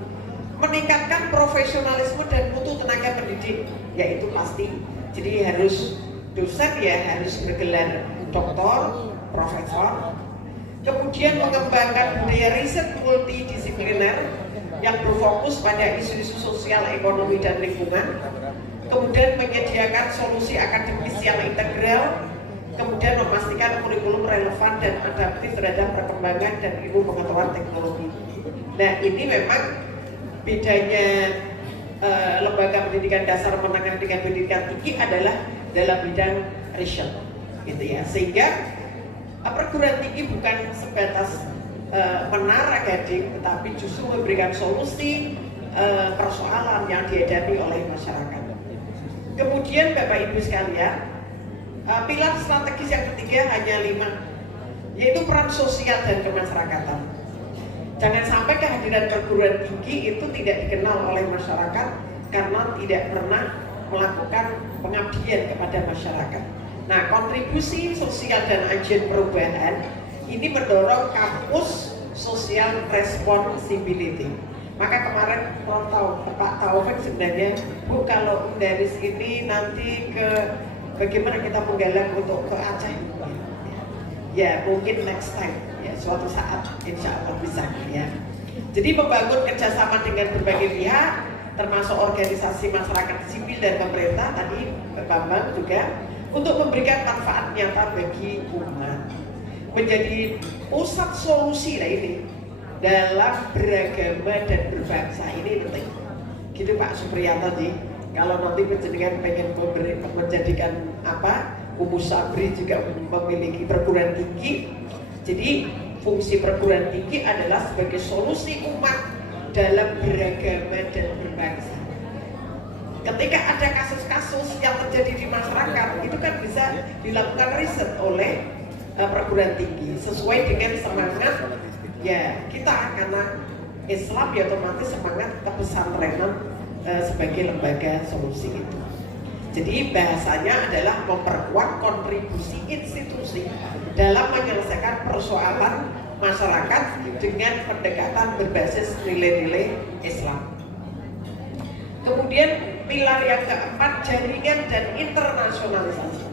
Meningkatkan profesionalisme dan mutu tenaga pendidik, yaitu pasti. Jadi harus dosen ya harus bergelar doktor, profesor. Kemudian mengembangkan budaya riset multidisipliner yang berfokus pada isu-isu sosial, ekonomi, dan lingkungan. Kemudian menyediakan solusi akademis yang integral. Kemudian memastikan kurikulum relevan dan adaptif terhadap perkembangan dan ilmu pengetahuan teknologi. Nah, ini memang bedanya lembaga pendidikan dasar menengah dengan pendidikan tinggi adalah dalam bidang riset, gitu ya. Sehingga perguruan tinggi bukan sebatas menara gading, tetapi justru memberikan solusi persoalan yang dihadapi oleh masyarakat. Kemudian Bapak Ibu sekalian, pilar strategis yang ketiga hanya 5, yaitu peran sosial dan kemasyarakatan. Jangan sampai kehadiran perguruan tinggi itu tidak dikenal oleh masyarakat karena tidak pernah melakukan pengabdian kepada masyarakat. Nah, kontribusi sosial dan agen perubahan ini mendorong kampus social responsibility. Maka kemarin Pak Taufik sebenarnya, Bu, kalau Undaris ini nanti ke bagaimana kita menggalang untuk ke Aceh. Ya mungkin next time, ya suatu saat insya Allah bisa ya. Jadi membangun kerjasama dengan berbagai pihak, termasuk organisasi masyarakat sipil dan pemerintah tadi Pak Bambang juga, untuk memberikan manfaat nyata bagi umat, menjadi pusat solusi lah ini dalam beragama dan berbangsa ini penting. Gitu Pak Supriyanto nih. Kalau nanti penjenengan pengen menjadikan apa, Umus Sabri juga memiliki perguruan tinggi. Jadi fungsi perguruan tinggi adalah sebagai solusi umat dalam beragama dan berbangsa. Ketika ada kasus-kasus yang terjadi di masyarakat, itu kan bisa dilakukan riset oleh perguruan tinggi sesuai dengan semangat ya kita, karena Islam ya otomatis semangat kepesantrenan sebagai lembaga solusi itu. Jadi bahasanya adalah memperkuat kontribusi institusi dalam menyelesaikan persoalan masyarakat dengan pendekatan berbasis nilai-nilai Islam. Kemudian pilar yang keempat, jaringan dan internasionalisasi.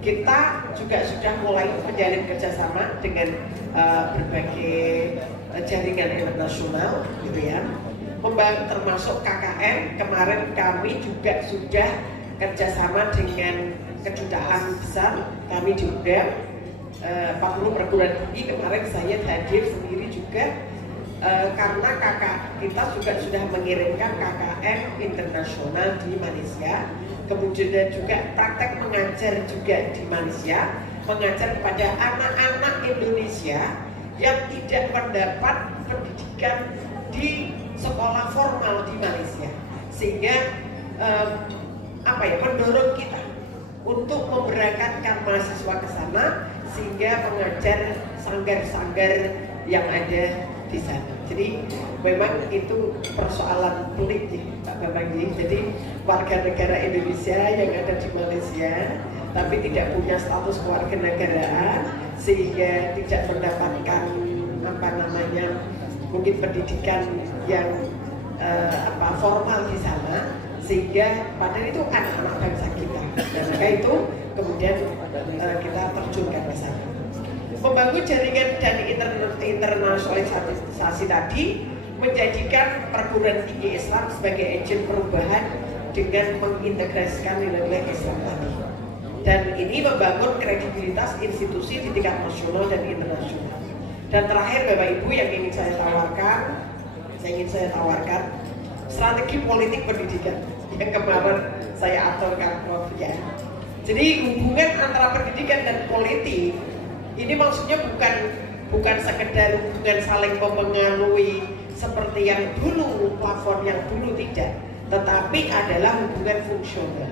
Kita juga sudah mulai menjalin kerjasama dengan berbagai jaringan internasional, gitu ya. Termasuk KKN, kemarin kami juga sudah kerjasama dengan kedutaan besar, kami diundang 40 perguruan tinggi, kemarin saya hadir sendiri juga karena kita juga sudah mengirimkan KKN internasional di Malaysia, kemudian juga praktek mengajar juga di Malaysia, mengajar kepada anak-anak Indonesia yang tidak mendapat pendidikan di sekolah formal di Malaysia, sehingga mendorong kita untuk memberangkatkan mahasiswa ke sana sehingga mengajar sanggar-sanggar yang ada di sana. Jadi memang itu persoalan pelik Pak Bambang. Jadi warga negara Indonesia yang ada di Malaysia tapi tidak punya status kewarganegaraan sehingga tidak mendapatkan mungkin pendidikan yang formal di sana, sehingga padahal itu anak-anak bangsa kita. Dan maka itu kemudian kita terjunkan ke sana. Membangun jaringan dan internasionalisasi tadi menjadikan perguruan tinggi Islam sebagai agen perubahan dengan mengintegrasikan nilai-nilai Islam tadi. Dan ini membangun kredibilitas institusi di tingkat nasional dan internasional. Dan terakhir Bapak Ibu yang ingin saya tawarkan strategi politik pendidikan yang kemarin saya aturkan Prof. Ya. Jadi hubungan antara pendidikan dan politik ini maksudnya bukan sekedar hubungan saling mempengaruhi seperti yang dulu, plafon yang dulu, tidak, tetapi adalah hubungan fungsional.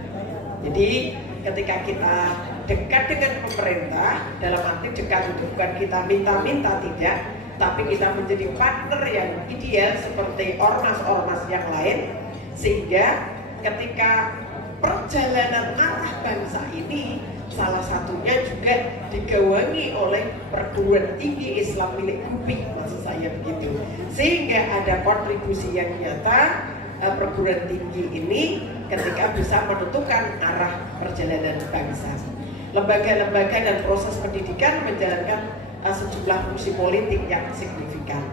Jadi ketika kita dekat dengan pemerintah, dalam arti dekat itu bukan kita minta-minta, tidak, tapi kita menjadi partner yang ideal seperti ormas-ormas yang lain, sehingga ketika perjalanan arah bangsa ini salah satunya juga digawangi oleh perguruan tinggi Islam milik UPI, maksud saya begitu, sehingga ada kontribusi yang nyata perguruan tinggi ini ketika bisa menentukan arah perjalanan bangsa. Lembaga-lembaga dan proses pendidikan menjalankan sejumlah fungsi politik yang signifikan.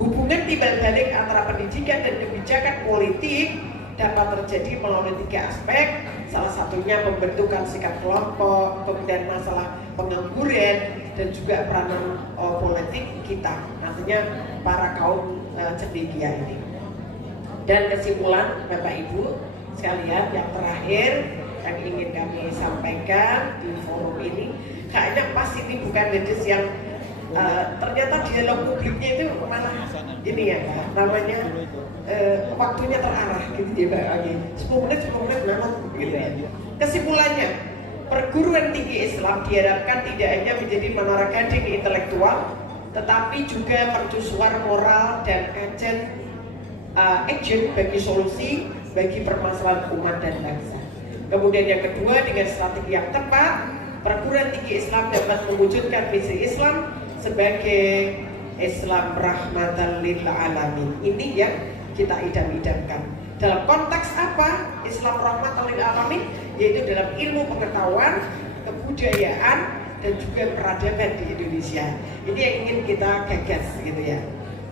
Hubungan timbal balik antara pendidikan dan kebijakan politik dapat terjadi melalui 3 aspek, salah satunya pembentukan sikap kelompok, kemudian masalah pengangguran, dan juga peranan politik kita, artinya para kaum cendekia ini. Dan kesimpulan Bapak Ibu sekalian, yang terakhir yang ingin kami sampaikan di forum ini, kayaknya pas ini bukan jenis yang ternyata dialog publiknya itu malah ini ya Kak, namanya waktunya terarah gitu ya Pak. 10 menit memang gitu ya. Kesimpulannya, perguruan tinggi Islam diharapkan tidak hanya menjadi menara gading intelektual, tetapi juga mercusuar moral dan agen bagi solusi bagi permasalahan umat dan bangsa. Kemudian yang kedua, dengan strategi yang tepat, perguruan tinggi Islam dapat mewujudkan misi Islam sebagai Islam rahmatan lil alamin. Ini yang kita idam-idamkan. Dalam konteks apa? Islam rahmatan lil alamin, yaitu dalam ilmu pengetahuan, kebudayaan, dan juga peradaban di Indonesia. Ini yang ingin kita gagas gitu ya.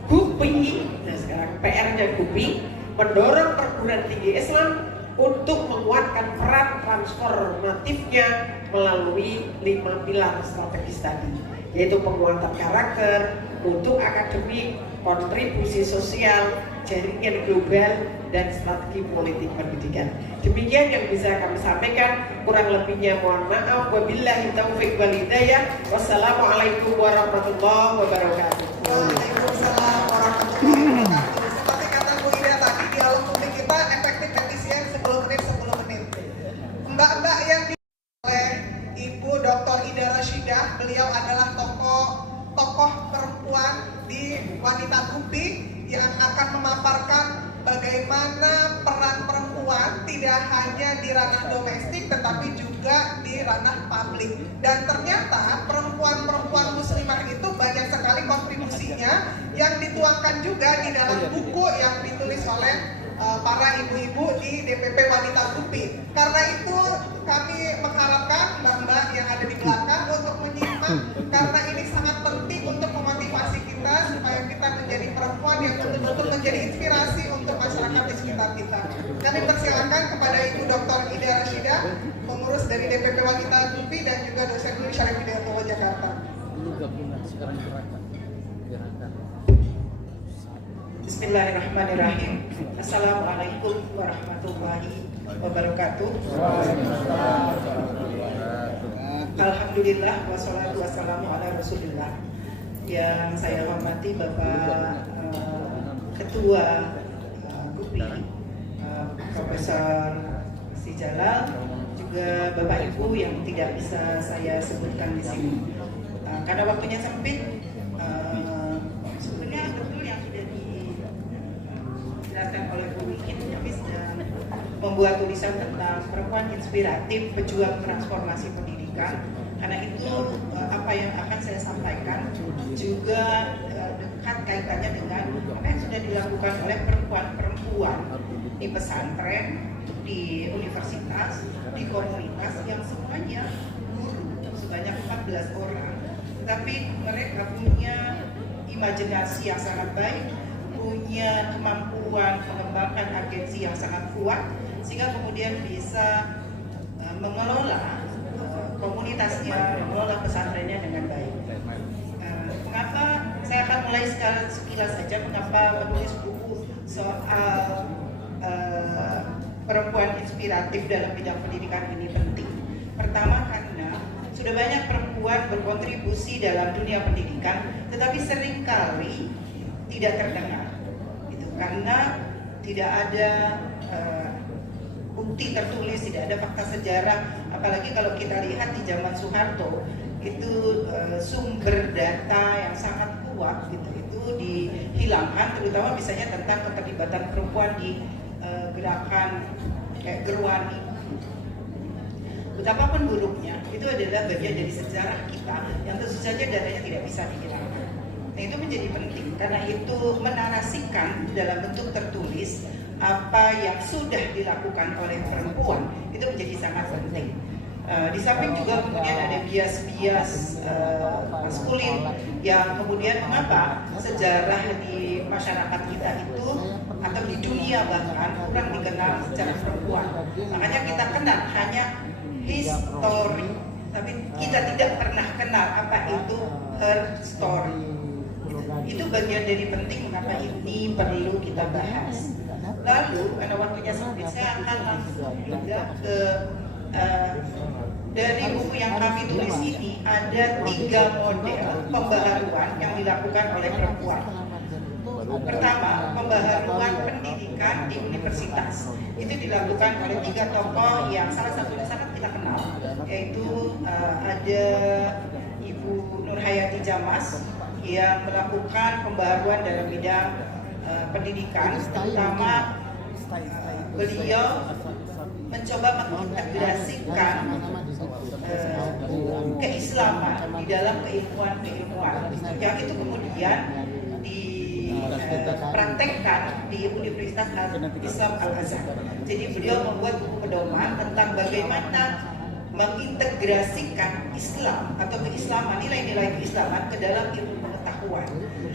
GUPI, nah sekarang PR-nya GUPI, mendorong perguruan tinggi Islam untuk menguatkan peran transformatifnya melalui 5 pilar strategis tadi, yaitu penguatan karakter, mutu akademik, kontribusi sosial, jaringan global, dan strategi politik pendidikan. Demikian yang bisa kami sampaikan, kurang lebihnya mohon maaf. Wabillahi taufiq wal hidayah. Wassalamualaikum warahmatullahi wabarakatuh. Waalaikumsalam warahmatullahi wabarakatuh. Seperti kata Bu Ida tadi, dialog publik kita efektif dan efisien 10 menit 10 menit. Mbak-mbak yang oleh Ibu Dr. Ida Rashidah, beliau adalah tokoh perempuan di Wanita GUPI yang akan memaparkan bagaimana peran perempuan tidak hanya di ranah domestik tetapi juga di ranah publik. Dan ternyata perempuan-perempuan muslimah itu banyak sekali kontribusinya yang dituangkan juga di dalam buku yang ditulis oleh para ibu-ibu di DPP Wanita GUPI. Karena itu kami mengharapkan mbak-mbak yang ada di belakang untuk menyimak, karena ini sangat penting untuk memotivasi kita supaya kita menjadi perempuan yang betul-betul menjadi inspirasi untuk masyarakat di sekitar kita. Kami persilakan kepada Ibu Dr. Ida Rashidah, pengurus dari DPP Wanita GUPI dan juga dosen Ui Syarif Hidayatullah Jakarta. Bismillahirrahmanirrahim. Assalamualaikum warahmatullahi wabarakatuh. Alhamdulillah wassalatu wassalamu ala rasulillah. Yang saya hormati Bapak Ketua GUPI, Profesor Sijalal, juga Bapak Ibu yang tidak bisa saya sebutkan di sini. Karena waktunya sempit, sebenarnya betul yang sudah dijelaskan oleh Bu Wikin, kami sedang membuat tulisan tentang perempuan inspiratif pejuang transformasi pendidikan. Karena itu apa yang akan saya sampaikan juga dekat kaitannya dengan apa yang sudah dilakukan oleh perempuan-perempuan di pesantren, di universitas, di komunitas yang semuanya guru sebanyak 14 orang. Tapi mereka punya imajinasi yang sangat baik, punya kemampuan mengembangkan agensi yang sangat kuat, sehingga kemudian bisa mengelola komunitasnya, mengelola pesantrennya dengan baik. Mengapa saya akan mulai sekilas saja mengapa menulis buku soal perempuan inspiratif dalam bidang pendidikan ini penting. Pertama, karena sudah banyak perempuan berkontribusi dalam dunia pendidikan, tetapi seringkali tidak terdengar. Itu karena tidak ada bukti tertulis, tidak ada fakta sejarah. Apalagi kalau kita lihat di zaman Soeharto, itu sumber data yang sangat kuat gitu, itu dihilangkan, terutama misalnya tentang keterlibatan perempuan di gerakan kayak Gerwani. Betapapun buruknya, itu adalah bagian dari sejarah kita yang tentu saja datanya tidak bisa dihilangkan. Nah, itu menjadi penting karena itu menarasikan dalam bentuk tertulis apa yang sudah dilakukan oleh perempuan, itu menjadi sangat penting. Di samping juga kemudian ada bias-bias maskulin yang kemudian mengapa sejarah di masyarakat kita itu atau di dunia bahkan kurang dikenal secara perempuan. Makanya kita kenal hanya history, tapi kita tidak pernah kenal apa itu her story. Itu bagian dari penting mengapa ini perlu kita bahas. Lalu karena waktunya sempit, saya akan langsung pindah ke dari buku yang kami tulis ini ada 3 model pembaharuan yang dilakukan oleh perempuan. Pertama, pembaharuan pendidikan di universitas. Itu dilakukan oleh 3 tokoh yang salah satunya sangat kita kenal, yaitu ada Ibu Nurhayati Jamas yang melakukan pembaharuan dalam bidang pendidikan, terutama beliau mencoba mengintegrasikan keislaman di dalam keilmuan-keilmuan yang itu kemudian dipraktekkan di Universitas Islam Al-Azhar. Jadi beliau membuat buku pedoman tentang bagaimana mengintegrasikan Islam atau keislaman, nilai-nilai keislaman ke dalam ilmu pengetahuan.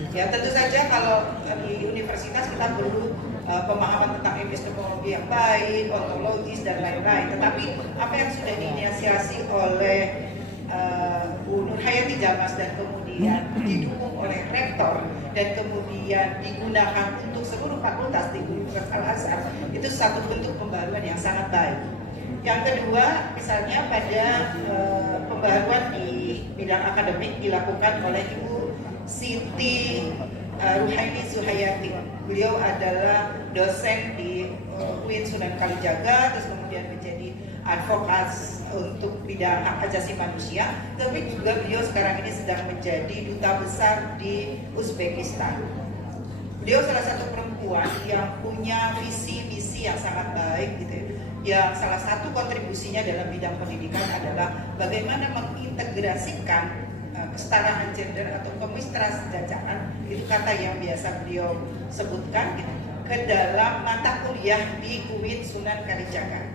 Ya tentu saja kalau di universitas kita perlu pemahaman tentang epistemologi yang baik, ontologis dan lain-lain. Tetapi apa yang sudah diinisiasi oleh Bu Nur Hayati Jamas dan kemudian didukung oleh rektor dan kemudian digunakan untuk seluruh fakultas di Universitas Al-Azhar itu satu bentuk pembaruan yang sangat baik. Yang kedua, misalnya pada pembaruan di bidang akademik dilakukan oleh Ibu Siti Ruhaini Zuhayati. Beliau adalah dosen di UIN Sunan Kalijaga, terus kemudian menjadi advokat untuk bidang hak asasi manusia. Tapi juga beliau sekarang ini sedang menjadi duta besar di Uzbekistan. Beliau salah satu perempuan yang punya visi misi yang sangat baik gitu ya. Yang salah satu kontribusinya dalam bidang pendidikan adalah bagaimana mengintegrasikan kesetaraan gender atau kemisteriaan, itu kata yang biasa beliau sebutkan gitu, ke dalam mata kuliah di UIN Sunan Kalijaga.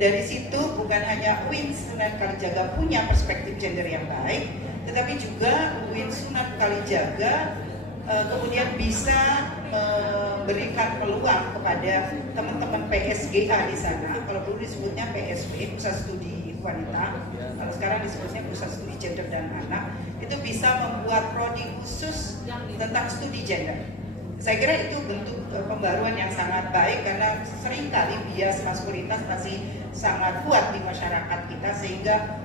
Dari situ bukan hanya UIN Sunan Kalijaga punya perspektif gender yang baik, tetapi juga UIN Sunan Kalijaga kemudian bisa memberikan peluang kepada teman-teman PSGA di sana. Kalau dulu disebutnya PSP, Pusat Studi Wanita, kalau sekarang disebutnya Pusat Studi Gender dan Anak, itu bisa membuat prodi khusus tentang studi gender. Saya kira itu bentuk pembaruan yang sangat baik karena seringkali bias maskulinitas masih sangat kuat di masyarakat kita, sehingga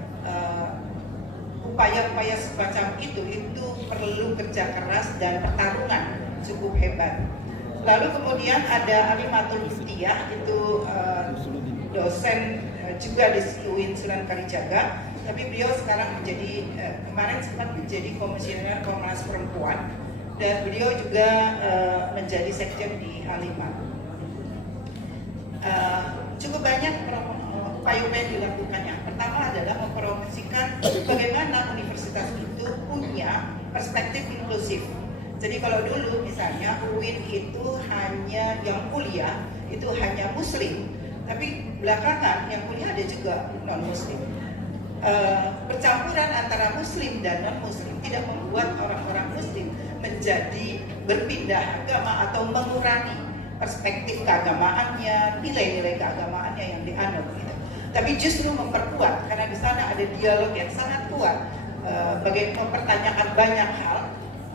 upaya-upaya semacam itu perlu kerja keras dan pertarungan cukup hebat. Lalu kemudian ada Alimatul Muftiyah, itu dosen juga di UIN Sunan Kalijaga, tapi beliau sekarang menjadi kemarin sempat menjadi komisioner Komnas Perempuan dan beliau juga menjadi sekjen di Alimat. Cukup banyak upaya-upaya yang dilakukan. Yang pertama adalah mempromosikan bagaimana universitas itu punya perspektif inklusif. Jadi kalau dulu misalnya UIN itu hanya yang kuliah itu hanya muslim, tapi belakangan yang kuliah ada juga non muslim. Percampuran antara muslim dan non muslim tidak membuat orang-orang muslim menjadi berpindah agama atau mengurangi perspektif keagamaannya, nilai-nilai keagamaannya yang dianut gitu. Tapi justru memperkuat karena di sana ada dialog yang sangat kuat, bagaimana mempertanyakan banyak hal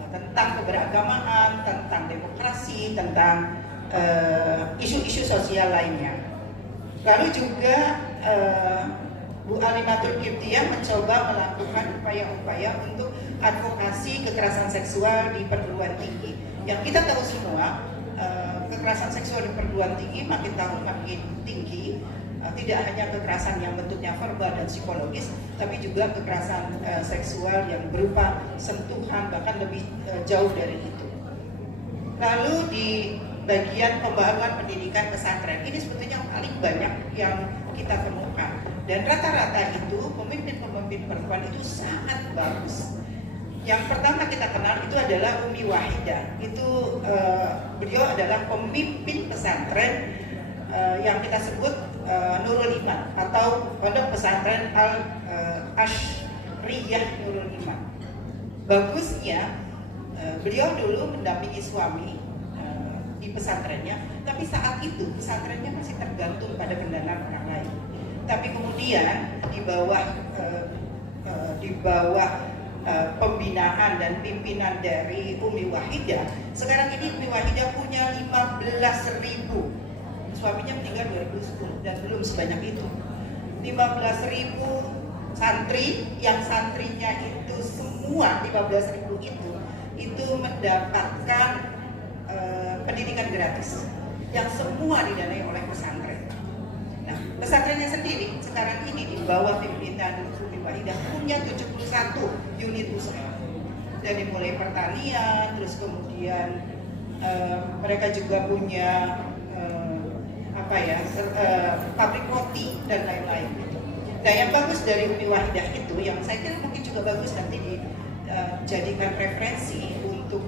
tentang keberagamaan, tentang demokrasi, tentang isu-isu sosial lainnya. Lalu juga Bu Alimatul Muftiyah mencoba melakukan upaya-upaya untuk advokasi kekerasan seksual di perguruan tinggi. Yang kita tahu semua, kekerasan seksual di perguruan tinggi makin tahun makin tinggi. Tidak hanya kekerasan yang bentuknya verbal dan psikologis, tapi juga kekerasan seksual yang berupa sentuhan, bahkan lebih jauh dari itu. Lalu di bagian pembaharuan pendidikan pesantren, ini sebetulnya paling banyak yang kita temukan. Dan rata-rata itu pemimpin-pemimpin perempuan itu sangat bagus. Yang pertama kita kenal itu adalah Umi Wahidah. Itu beliau adalah pemimpin pesantren yang kita sebut Nurul Iman atau Pondok Pesantren Al-Ashriyah Nurul Iman. Bagusnya beliau dulu mendampingi suami di pesantrennya, tapi saat itu pesantrennya masih tergantung pada pendanaan orang lain. Tapi kemudian di bawah pembinaan dan pimpinan dari Umi Wahidah, sekarang ini Umi Wahidah punya 15.000. Suaminya meninggal 2010 dan belum sebanyak itu. 15.000 santri, yang santrinya itu semua 15.000 itu mendapatkan pendidikan gratis yang semua didanai oleh pesantren. Nah, pesantrennya sendiri sekarang ini di bawah pimpinan Umi Wahidah punya 71 unit usaha. Dari mulai pertanian, terus kemudian mereka juga punya pabrik roti dan lain-lain gitu. Nah, yang bagus dari Umi Wahidah itu, yang saya kira mungkin juga bagus nanti dijadikan referensi untuk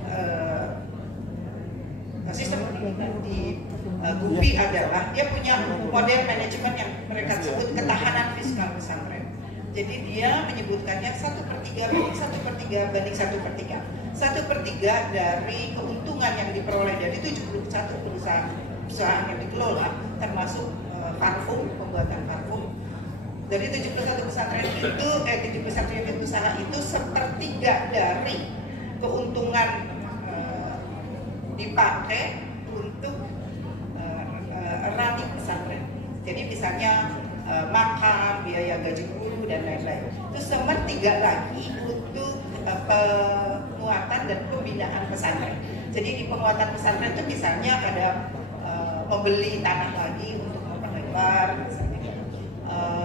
sistem pendidikan di GUPI adalah dia punya model manajemen yang mereka sebut ketahanan fiskal pesantren. Jadi dia menyebutkannya 1/3 banding 1/3 banding 1/3. 1/3 dari keuntungan yang diperoleh dari 71 perusahaan yang dikelola, termasuk parfum, pembuatan parfum. Dari 71 pesantren itu, 71 unit usaha itu 1/3 dari keuntungan dipakai untuk running pesantren. Jadi misalnya makan, biaya gaji guru dan lain-lain. Terus 1/3 lagi untuk penguatan dan pembinaan pesantren. Jadi di penguatan pesantren itu misalnya ada membeli tanah lagi untuk memperlebar,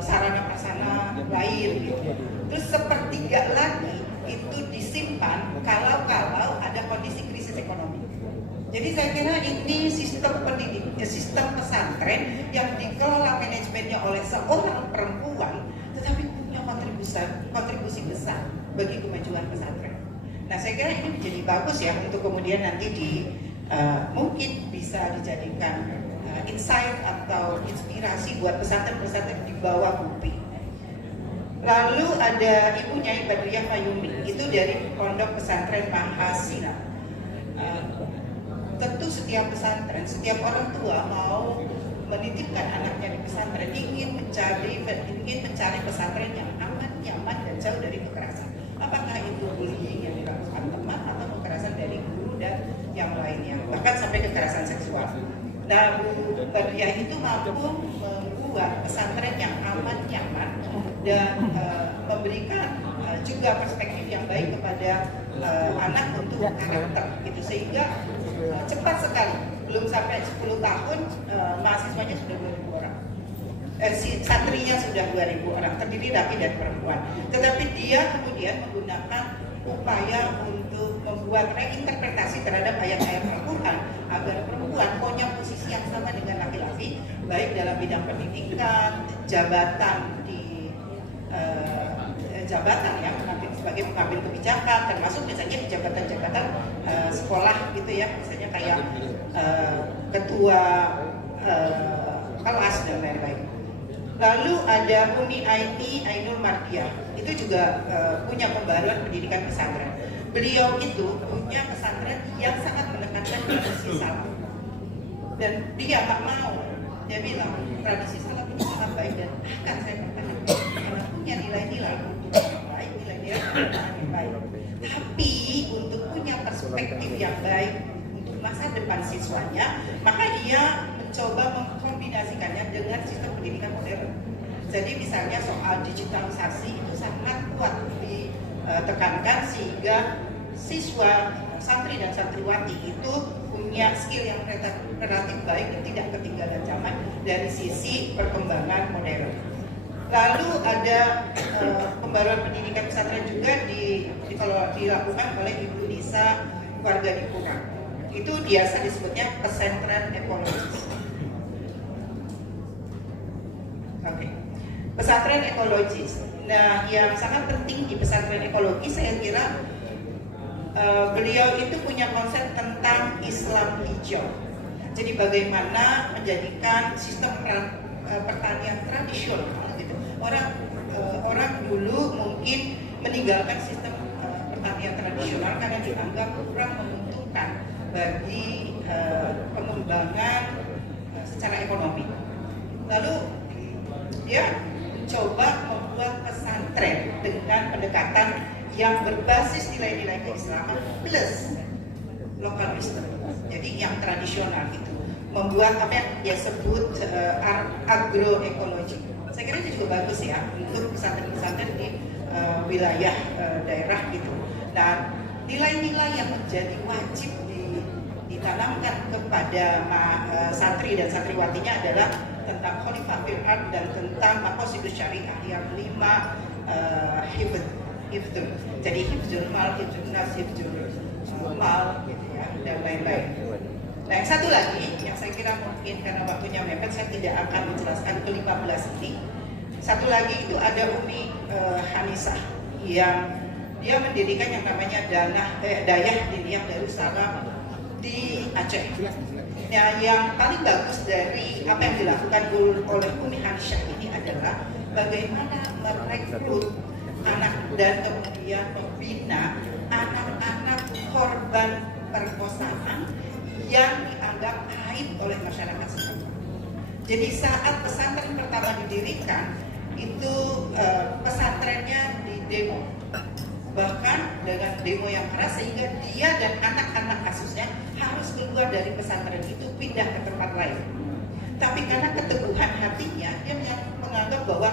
sarana prasarana lain gitu. Terus 1/3 lagi itu disimpan kalau ada kondisi krisis ekonomi. Jadi saya kira ini sistem sistem pesantren yang dikelola manajemennya oleh seorang perempuan, tetapi punya kontribusi besar bagi kemajuan pesantren. Nah, saya kira ini menjadi bagus ya untuk kemudian nanti mungkin bisa dijadikan insight atau inspirasi buat pesantren-pesantren di bawah GUPI. Lalu ada Ibu Nyai Badriah Mayumi, itu dari Pondok Pesantren Mahasina. Tentu setiap pesantren, setiap orang tua mau menitipkan anaknya di pesantren ingin mencari pesantren yang aman, nyaman dan jauh dari kekerasan. Apakah itu bullying yang dilakukan teman atau kekerasan dari guru dan yang lainnya, bahkan sampai kekerasan seksual. Nah, Bu Badriah itu mampu membuat pesantren yang aman, nyaman dan memberikan juga perspektif yang baik kepada anak untuk karakter gitu, sehingga cepat sekali, belum sampai 10 tahun mahasiswanya sudah 2.000 orang, santrinya sudah 2.000 orang, terdiri laki dan perempuan. Tetapi dia kemudian menggunakan upaya untuk membuat reinterpretasi terhadap ayat-ayat Al-Quran agar perempuan punya posisi yang sama dengan laki-laki, baik dalam bidang pendidikan, jabatan di jabatan ya, sebagai pengambil kebijakan, termasuk misalnya di jabatan-jabatan sekolah gitu ya, misalnya kayak ketua kelas dan lain-lain. Lalu ada Umi Ainul Mardiah, itu juga punya pembaruan pendidikan pesantren. Beliau itu punya pesantren yang sangat menekankan tradisi salam, dan dia tak mau, dia bilang tradisi salam itu sangat baik dan akan saya pertahankan karena punya nilai-nilai yang baik, nilai-nilai yang baik. Tapi untuk punya perspektif yang baik untuk masa depan siswanya, maka dia mencoba mengkombinasikannya dengan sistem pendidikan modern. Jadi misalnya soal digitalisasi itu sangat kuat ditekankan sehingga siswa, santri dan santriwati itu punya skill yang relatif baik dan tidak ketinggalan zaman dari sisi perkembangan modern. Lalu ada pembaruan pendidikan pesantren juga kalau dilakukan oleh Ibu Nisa warga Dipura. Itu biasa disebutnya pesantren ekologis. Oke. Pesantren ekologis. Nah, yang sangat penting di pesantren ekologis saya kira beliau itu punya konsep tentang Islam hijau. Jadi bagaimana menjadikan sistem pertanian tradisional gitu. Orang dulu mungkin meninggalkan sistem pertanian tradisional karena dianggap kurang menguntungkan bagi pengembangan secara ekonomi. Lalu dia mencoba membuat pesantren dengan pendekatan yang berbasis nilai-nilai keislaman plus lokal wisdom. Jadi yang tradisional itu membuat apa yang dia sebut agroekologi. Saya kira itu juga bagus ya untuk pesantren-pesantren di wilayah daerah gitu. Dan nilai-nilai yang menjadi wajib ditanamkan kepada santri dan santriwatinya adalah tentang khalifah fil ard dan tentang maqasidus syariah yang 5 hifdzun. Jadi hifdzul mal, hifdzul nas, hifdzul mal gitu ya, dan lain-lain. Nah, yang satu lagi yang saya kira mungkin karena waktunya mepet saya tidak akan menjelaskan ke-15 ini. Satu lagi itu ada Umi Hanisah yang dia mendirikan yang namanya Dayah Diniyah Darussalam di Aceh. Ya, yang paling bagus dari apa yang dilakukan oleh Umi Hansyah ini adalah bagaimana merekrut anak dan kemudian membina anak-anak korban perkosaan yang dianggap aib oleh masyarakat setempat. Jadi saat pesantren pertama didirikan, itu pesantrennya didemo, bahkan dengan demo yang keras sehingga dia dan anak-anak kasusnya harus keluar dari pesantren itu pindah ke tempat lain. Tapi karena keteguhan hatinya, dia menganggap bahwa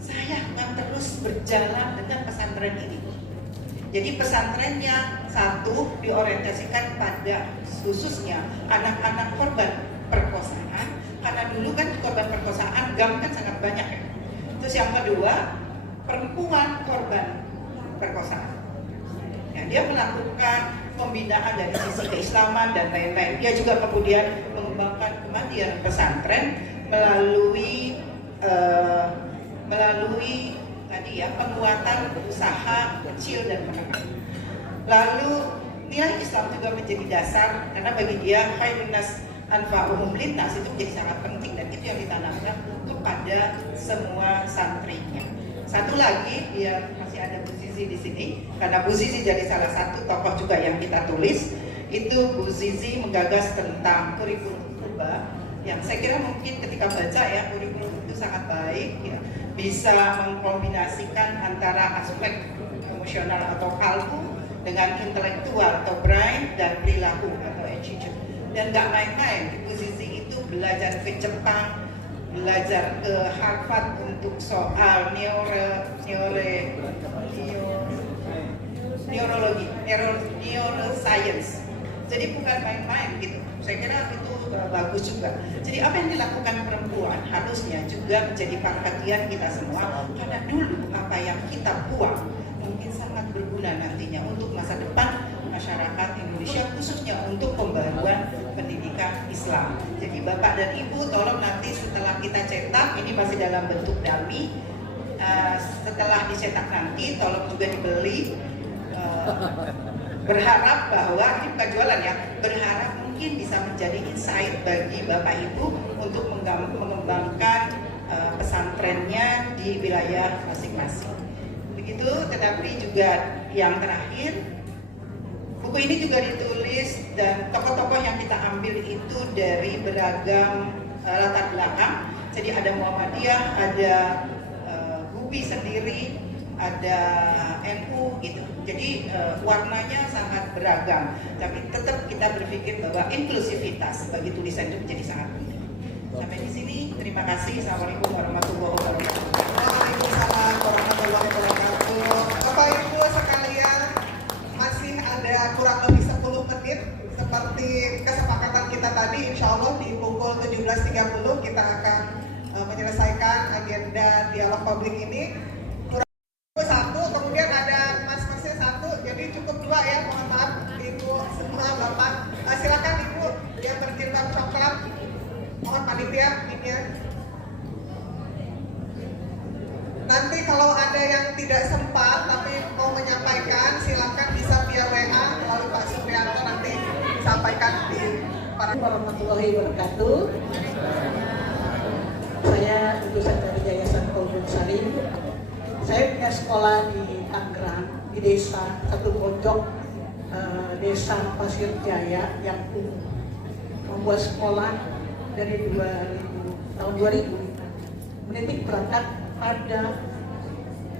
saya akan terus berjalan dengan pesantren ini. Jadi pesantrennya satu diorientasikan pada khususnya anak-anak korban perkosaan, karena dulu kan korban perkosaan GAM kan sangat banyak ya. Terus yang kedua, perempuan korban perkosaan. Ya, dia melakukan pembinaan dari sisi keislaman dan lain-lain. Dia juga kemudian mengembangkan kemandirian pesantren melalui tadi ya penguatan usaha kecil dan menengah. Lalu nilai Islam juga menjadi dasar karena bagi dia khairun nas anfa'uhum linnas itu menjadi sangat penting dan itu yang ditanamkan kepada semua santrinya. Satu lagi, dia masih ada Bu Zizi di sini karena Bu Zizi jadi salah satu tokoh juga yang kita tulis. Itu Bu Zizi menggagas tentang kurikulum Kuba yang saya kira mungkin ketika baca ya kurikulum itu sangat baik ya, bisa mengkombinasikan antara aspek emosional atau kalbu dengan intelektual atau brain dan perilaku atau attitude. Dan nggak main-main, Bu Zizi itu belajar ke Jepang, belajar ke Harvard untuk soal neuroscience. Jadi bukan main-main gitu. Saya kira itu bagus juga. Jadi apa yang dilakukan perempuan harusnya juga menjadi perhatian kita semua, karena dulu apa yang kita buang mungkin sangat berguna nantinya untuk masa depan masyarakat Indonesia, khususnya untuk pembaruan pendidikan Islam. Jadi Bapak dan Ibu tolong nanti setelah kita cetak, ini masih dalam bentuk dummy, setelah dicetak nanti tolong juga dibeli. Berharap bahwa ini bukan jualan ya, berharap mungkin bisa menjadi insight bagi Bapak Ibu untuk mengembangkan pesantrennya di wilayah masing-masing. Begitu, tetapi juga yang terakhir, buku ini juga ditulis dan tokoh-tokoh yang kita ambil itu dari beragam latar belakang. Jadi ada Muhammadiyah, ada Gubi sendiri, ada NU gitu. Jadi warnanya sangat beragam. Tapi tetap kita berpikir bahwa inklusivitas bagi tulisan itu menjadi sangat penting. Sampai di sini, terima kasih. Assalamualaikum warahmatullahi wabarakatuh. Waalaikumsalam warahmatullahi wabarakatuh. Bapak Ibu sekalian, masih ada kurang lebih 10 menit seperti kesepakatan kita tadi. Insya Allah di pukul 17.30 kita akan menyelesaikan agenda dialog publik ini. Kurang lebih 1, kemudian ada mas-masnya 1, jadi cukup 2 ya. Mohon maaf Ibu semua Bapak. Silakan Ibu yang berjilbab coklat. Mohon panitia ini. Nanti kalau ada yang tidak sempat tapi mau menyampaikan, silakan bisa via WA melalui Pak Supriyanto, nanti sampaikan di para. Warahmatullahi wabarakatuh. Saya lulusan dari Yayasan Qaulun Salim. Saya punya sekolah di Tangerang, di desa satu pojok desa Pasir Jaya yang membuat sekolah dari tahun 2000 menitik beratkan pada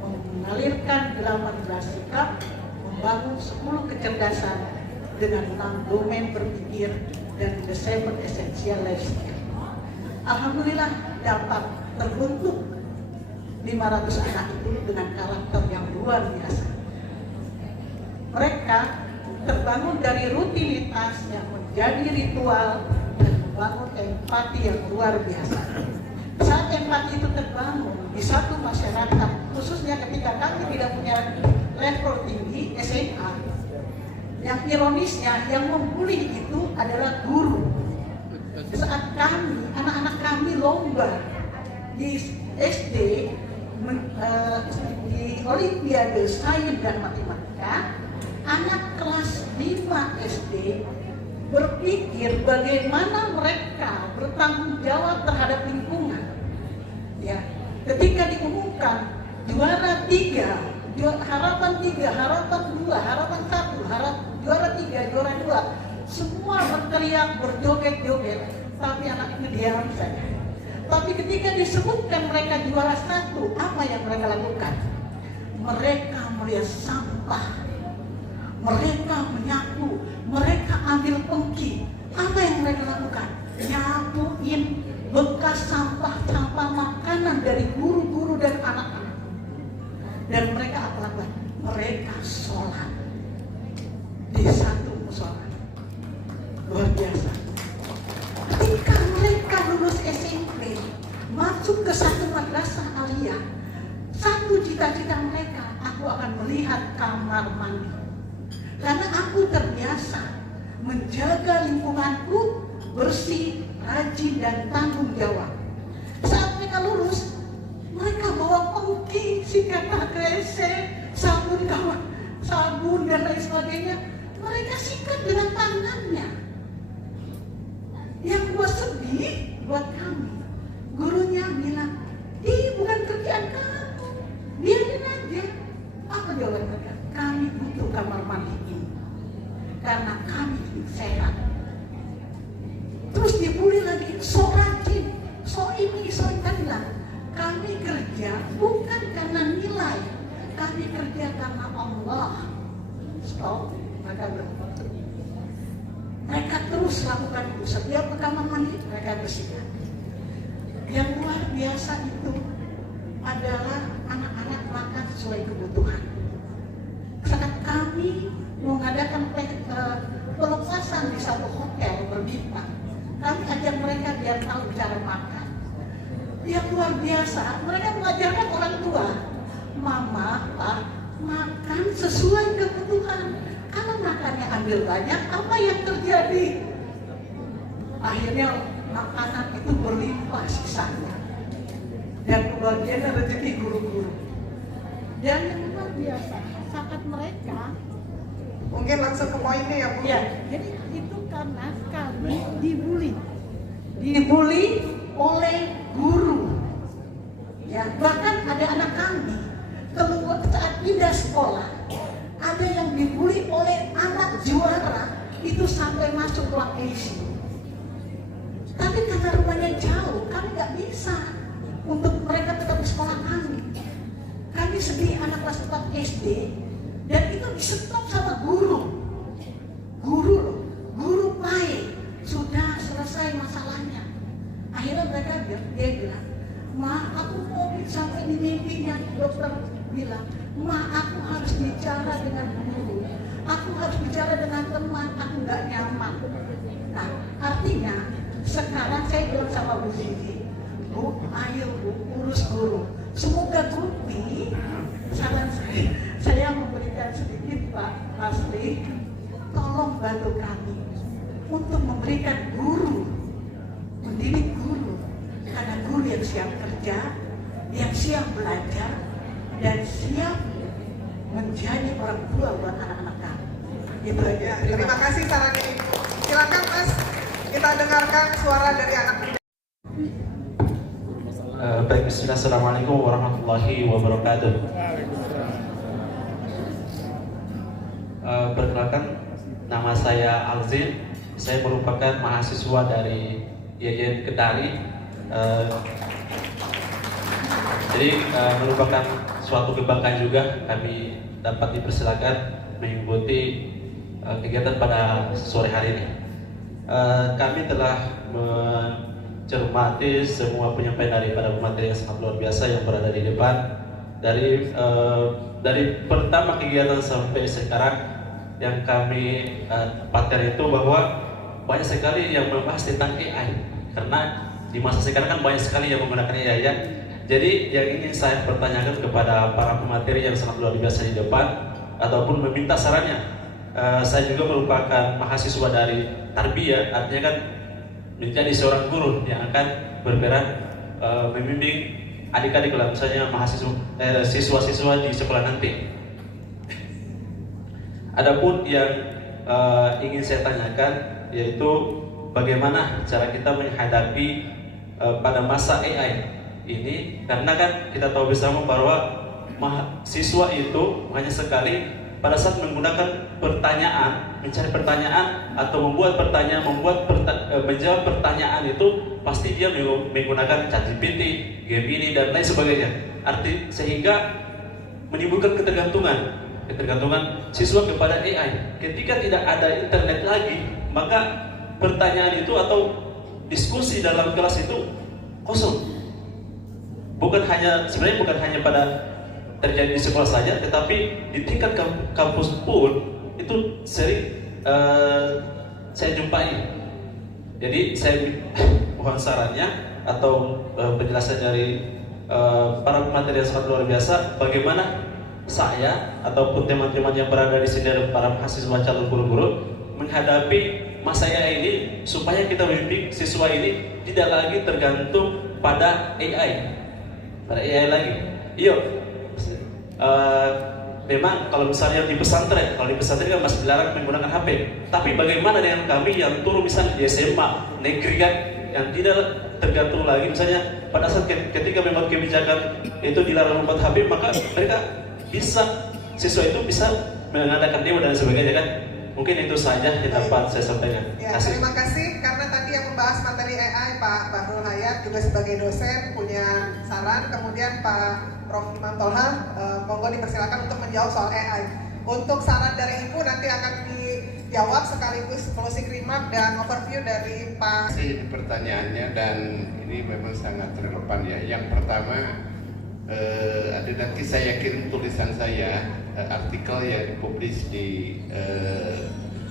mengalirkan 18 sikap, membangun 10 kecerdasan dengan 6 domain berpikir dan the 7 essential life skill. Alhamdulillah dapat terbentuk 500 anak itu dengan karakter yang luar biasa. Mereka terbangun dari rutinitas yang menjadi ritual dan membangun empati yang luar biasa. Saat empati itu terbangun di satu masyarakat, khususnya ketika kami tidak punya level tinggi SMA, yang ironisnya yang membuli itu adalah guru. Saat kami, anak-anak kami lomba di SD, di Olimpiade Sains dan Matematika, anak kelas 5 SD berpikir bagaimana mereka bertanggung jawab terhadap lingkungan. Ya, ketika diumumkan juara 3, harapan 3, harapan 2, harapan 1, juara 3, juara 2, semua berteriak, berjoget-joget, tapi anak ini diam saja. Tapi ketika disebutkan mereka juara 1, apa yang mereka lakukan? Mereka melihat sampah, mereka menyapu, mereka ambil pengki. Apa yang mereka lakukan? Nyapuin bekas sampah-sampah makanan dari guru-guru dan anak-anak. Dan mereka apa lakukan? Mereka sholat di satu musola. Luar biasa. Ketika mereka lulus SMP, masuk ke satu madrasah aliyah, satu cita-cita mereka, aku akan melihat kamar mandi. Karena aku terbiasa menjaga lingkunganku bersih, rajin, dan tanggung jawab. Saat mereka lulus, mereka bawa pengki, sikat kresek, sabun kawan, sabun dan lain sebagainya. Mereka sikat dengan tangannya. Yang buat sedih buat kami, gurunya bilang, ini bukan kerjaan kamu, biarin aja. Apa jawaban mereka? Kami butuh kamar mandi ini karena kami sehat. Terus dibully lagi, so rajin, so ini, so itu. Kami kerja bukan karena nilai, kami kerja karena Allah. Stop, mereka berkata. Mereka terus lakukan itu. Setiap ke kamar mandi, mereka bersihkan. Yang luar biasa itu adalah anak-anak makan sesuai kebutuhan. Saat kami mengadakan pelepasan di satu hotel berbintang, kami ajak mereka biar tahu cara makan. Yang luar biasa, mereka mengajarkan orang tua, mama, pak, makan sesuai kebutuhan. Kalau makannya ambil banyak, apa yang terjadi? Akhirnya makanan itu berlimpah sisanya. Dan kebagian rezeki guru-guru. Dan yang luar biasa, saat mereka Mungkin langsung ke poinnya ya Bu. ya, jadi itu karena kami dibully oleh guru. Ya, bahkan ada anak kami keluar saat pindah sekolah, ada yang dibully oleh anak juara itu sampai masuk ruang ICU. Tapi karena rumahnya jauh, kami nggak bisa untuk mereka tetap di sekolah kami. Kami sedih anak kelas 4 SD dan itu di-stop sama guru. Guru baik, sudah selesai masalahnya. Akhirnya dia bilang, ma, aku mau sampai di mimpinya. Dokter bilang, ma, aku harus bicara dengan guru, aku harus bicara dengan teman, aku nggak nyaman. Nah, artinya sekarang saya bilang sama Bu Zizi, Bu, ayo Bu, urus guru. Semoga Gupi, saran saya memberikan sedikit Pak Asli, tolong bantu kami untuk memberikan guru, mendidik guru, karena guru yang siap kerja, yang siap belajar, dan siap menjadi orang tua buat anak-anak kami. Itu aja. Terima kasih sarannya Ibu. Silakan Mas, kita dengarkan suara dari anak muda. Baik, bismillah, assalamualaikum warahmatullahi wabarakatuh. Perkenalkan, nama saya Alzin. Saya merupakan mahasiswa dari YN Kendari. Jadi merupakan suatu kebanggaan juga kami dapat dipersilakan mengikuti kegiatan pada sore hari ini. Kami telah mencermati semua penyampaian daripada pemateri yang sangat luar biasa yang berada di depan. Dari pertama kegiatan sampai sekarang yang kami dapatkan itu bahwa banyak sekali yang membahas tentang AI, karena di masa sekarang kan banyak sekali yang menggunakan AI ya. Jadi yang ingin saya pertanyakan kepada para pemateri yang sangat luar biasa di depan ataupun meminta sarannya, saya juga merupakan mahasiswa dari Tarbiyah, artinya kan menjadi seorang guru yang akan berperan membimbing adik-adik lah, misalnya mahasiswa siswa-siswa di sekolah nanti. Adapun yang ingin saya tanyakan, yaitu bagaimana cara kita menghadapi pada masa AI ini, karena kan kita tahu bersama bahwa mahasiswa itu hanya sekali pada saat menggunakan pertanyaan, mencari pertanyaan atau menjawab pertanyaan itu pasti dia menggunakan ChatGPT, Gemini dan lain sebagainya. Sehingga menimbulkan ketergantungan siswa kepada AI. Ketika tidak ada internet lagi, maka pertanyaan itu atau diskusi dalam kelas itu kosong. Sebenarnya bukan hanya pada terjadi di sekolah saja, tetapi di tingkat kampus pun itu sering saya jumpai. Jadi saya mohon sarannya atau penjelasan dari para pemateri yang sangat luar biasa, bagaimana saya ataupun teman-teman yang berada di sini dan para mahasiswa calon guru-guru menghadapi masa AI ini supaya kita membimbing siswa ini tidak lagi tergantung pada AI lagi. Memang kalau misalnya di pesantren kan masih dilarang menggunakan HP. Tapi bagaimana dengan kami yang turun misalnya di SMA negeri kan, yang tidak tergantung lagi misalnya pada saat ketika memang kebijakan itu dilarang membuat HP, maka siswa itu bisa mengadakan demo dan sebagainya kan. Mungkin itu saja yang dapat saya sampaikan. Ya, terima kasih karena tadi yang membahas materi AI Pak Bahrul Hayat juga sebagai dosen punya saran, kemudian Pak Prof. Imam Toha, monggo dipersilakan untuk menjawab soal AI. Untuk saran dari Ibu nanti akan dijawab sekaligus closing remark dan overview dari Pak. Terima kasih pertanyaannya dan ini memang sangat relevan ya. Yang pertama, ada nanti saya kirim tulisan saya, artikel yang dipublish di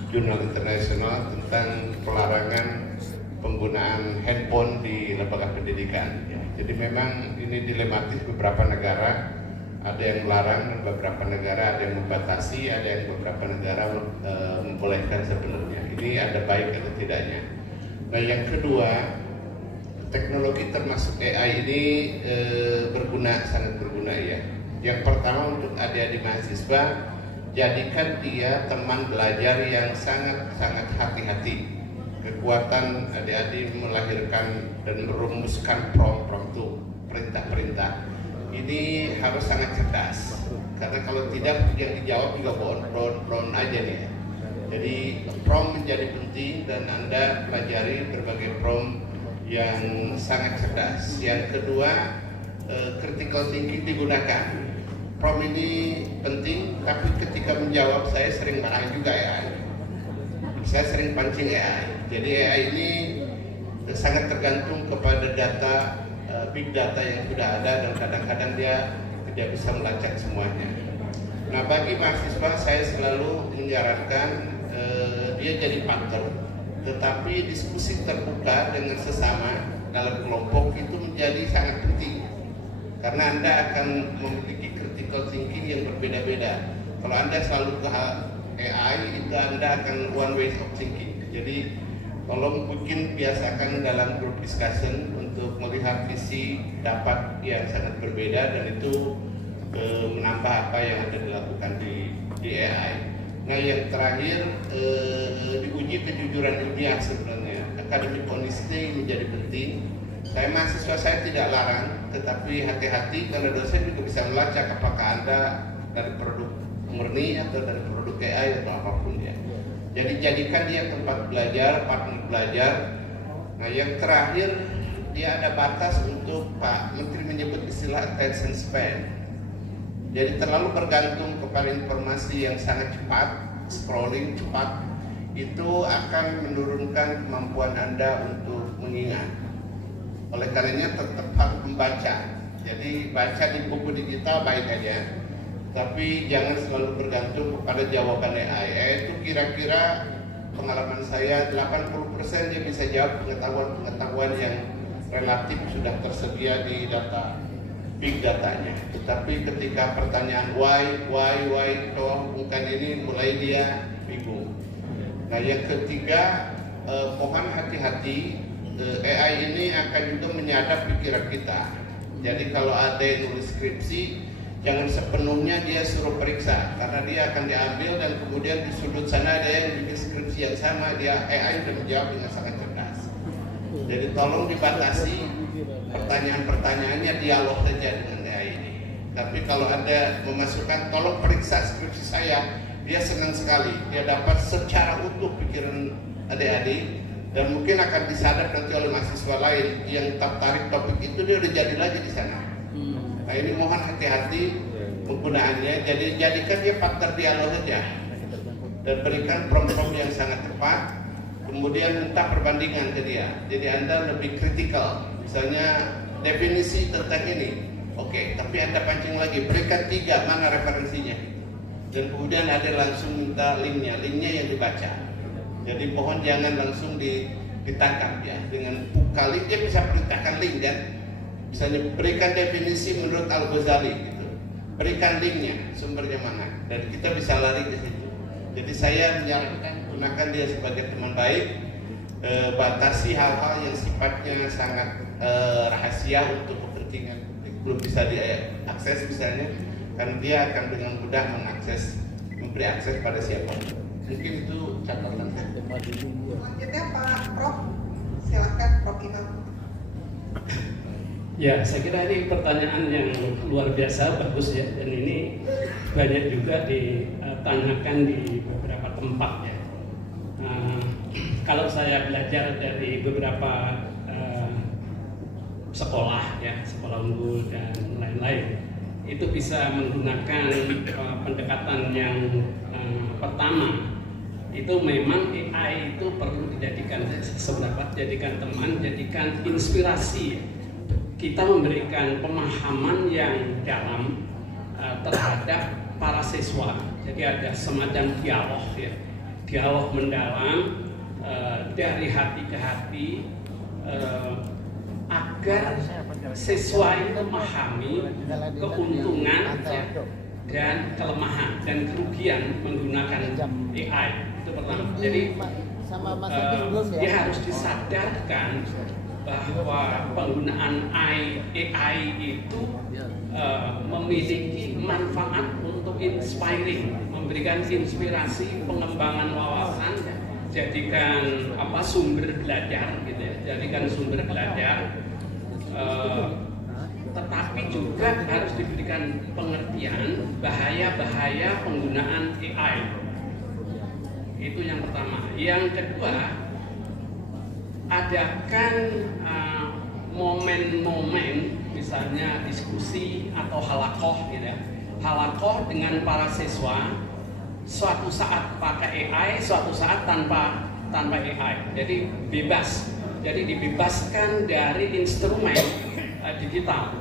jurnal internasional tentang pelarangan penggunaan handphone di lembaga pendidikan. Jadi memang ini dilematis, beberapa negara ada yang melarang dan beberapa negara ada yang membatasi, ada yang beberapa negara membolehkan sebenarnya. Ini ada baik atau tidaknya. Nah yang kedua, teknologi termasuk AI ini sangat berguna ya. Yang pertama untuk adik-adik mahasiswa, jadikan dia teman belajar yang sangat hati-hati. Kekuatan adik-adik melahirkan dan merumuskan prompt itu perintah-perintah ini harus sangat cerdas, karena kalau tidak yang dijawab juga brown aja nih. Jadi prompt menjadi penting dan Anda pelajari berbagai prompt yang sangat cerdas. Yang kedua, critical thinking digunakan. Prompt ini penting, tapi ketika menjawab saya sering marahin juga AI. Saya sering pancing AI. Jadi AI ini sangat tergantung kepada data, big data yang sudah ada, dan kadang-kadang dia tidak bisa melacak semuanya. Nah bagi mahasiswa saya selalu menyarankan dia jadi partner, tetapi diskusi terbuka dengan sesama dalam kelompok itu menjadi sangat penting, karena Anda akan memiliki critical thinking yang berbeda-beda. Kalau Anda selalu ke AI, itu Anda akan one way of thinking. Jadi tolong biasakan dalam group discussion untuk melihat visi dapat yang sangat berbeda, dan itu menambah apa yang ada dilakukan di AI. Nah yang terakhir, diuji kejujuran ilmiah sebenarnya. Academic honesty menjadi penting. Mahasiswa saya tidak larang, tetapi hati-hati karena dosen juga bisa melacak apakah Anda dari produk murni atau dari produk AI atau apapun ya. Jadi jadikan dia tempat belajar, partner belajar. Nah yang terakhir, dia ada batas untuk Pak Menteri menyebut istilah attention span. Jadi terlalu bergantung kepada informasi yang sangat cepat, scrolling cepat, itu akan menurunkan kemampuan Anda untuk mengingat. Oleh karenanya tetap harus membaca. Jadi baca di buku digital baik aja, tapi jangan selalu bergantung kepada jawaban AI. Itu kira-kira pengalaman saya 80% dia bisa jawab pengetahuan yang relatif sudah tersedia di data big datanya. Tetapi ketika pertanyaan why bukan ini, mulai dia bingung. Nah yang ketiga, mohon hati-hati, AI ini akan juga menyadap pikiran kita. Jadi kalau ada yang nulis skripsi, jangan sepenuhnya dia suruh periksa, karena dia akan diambil dan kemudian di sudut sana ada yang bikin skripsi yang sama, dia AI sudah menjawab dengan sangat cerdas. Jadi tolong dibatasi pertanyaan-pertanyaannya, dialog saja dengan AI ini. Tapi kalau Anda memasukkan tolong periksa skripsi saya, dia senang sekali, dia dapat secara utuh pikiran adik-adik, dan mungkin akan disadap nanti oleh mahasiswa lain yang tertarik topik itu, dia udah jadi lagi di sana. Nah ini mohon hati-hati penggunaannya, jadi jadikan dia partner dialog saja dan berikan prompt-prompt yang sangat tepat, kemudian minta perbandingan ke dia. Jadi Anda lebih kritikal, misalnya definisi tentang ini, oke, tapi Anda pancing lagi, berikan 3, mana referensinya, dan kemudian ada langsung minta linknya yang dibaca. Jadi mohon jangan langsung ditangkap ya, dengan kali dia bisa perintahkan link kan. Misalnya berikan definisi menurut Al-Ghazali gitu. Berikan linknya, sumbernya mana, dan kita bisa lari ke situ. Jadi saya menyarankan gunakan dia sebagai teman baik, batasi hal-hal yang sifatnya sangat rahasia untuk kepentingan publik, belum bisa diakses misalnya, karena dia akan dengan mudah memberi akses pada siapapun. Mungkin itu catatan. Selanjutnya Pak Prof, silakan Prof Imam. Ya, saya kira ini pertanyaan yang luar biasa, bagus ya, dan ini banyak juga ditanyakan di beberapa tempat ya. Kalau saya belajar dari beberapa sekolah ya, sekolah unggul dan lain-lain, itu bisa menggunakan pendekatan yang pertama. Itu memang AI itu perlu dijadikan seberapa, jadikan teman, jadikan inspirasi. Kita memberikan pemahaman yang dalam terhadap para siswa. Jadi ada semacam dialog ya, dialog mendalam dari hati ke hati agar siswa itu memahami keuntungan ya, dan kelemahan dan kerugian menggunakan AI. Itu pertama. Jadi dia harus disadarkan bahwa penggunaan AI itu memiliki manfaat untuk inspiring, memberikan inspirasi, pengembangan wawasan, jadikan sumber belajar gitu ya, jadikan sumber belajar, tetapi juga harus diberikan pengertian bahaya-bahaya penggunaan AI. Itu yang pertama. Yang kedua, adakan momen-momen misalnya diskusi atau halakoh gitu ya, halakoh dengan para siswa, suatu saat pakai AI, suatu saat tanpa AI. Jadi bebas, jadi dibebaskan dari instrumen digital,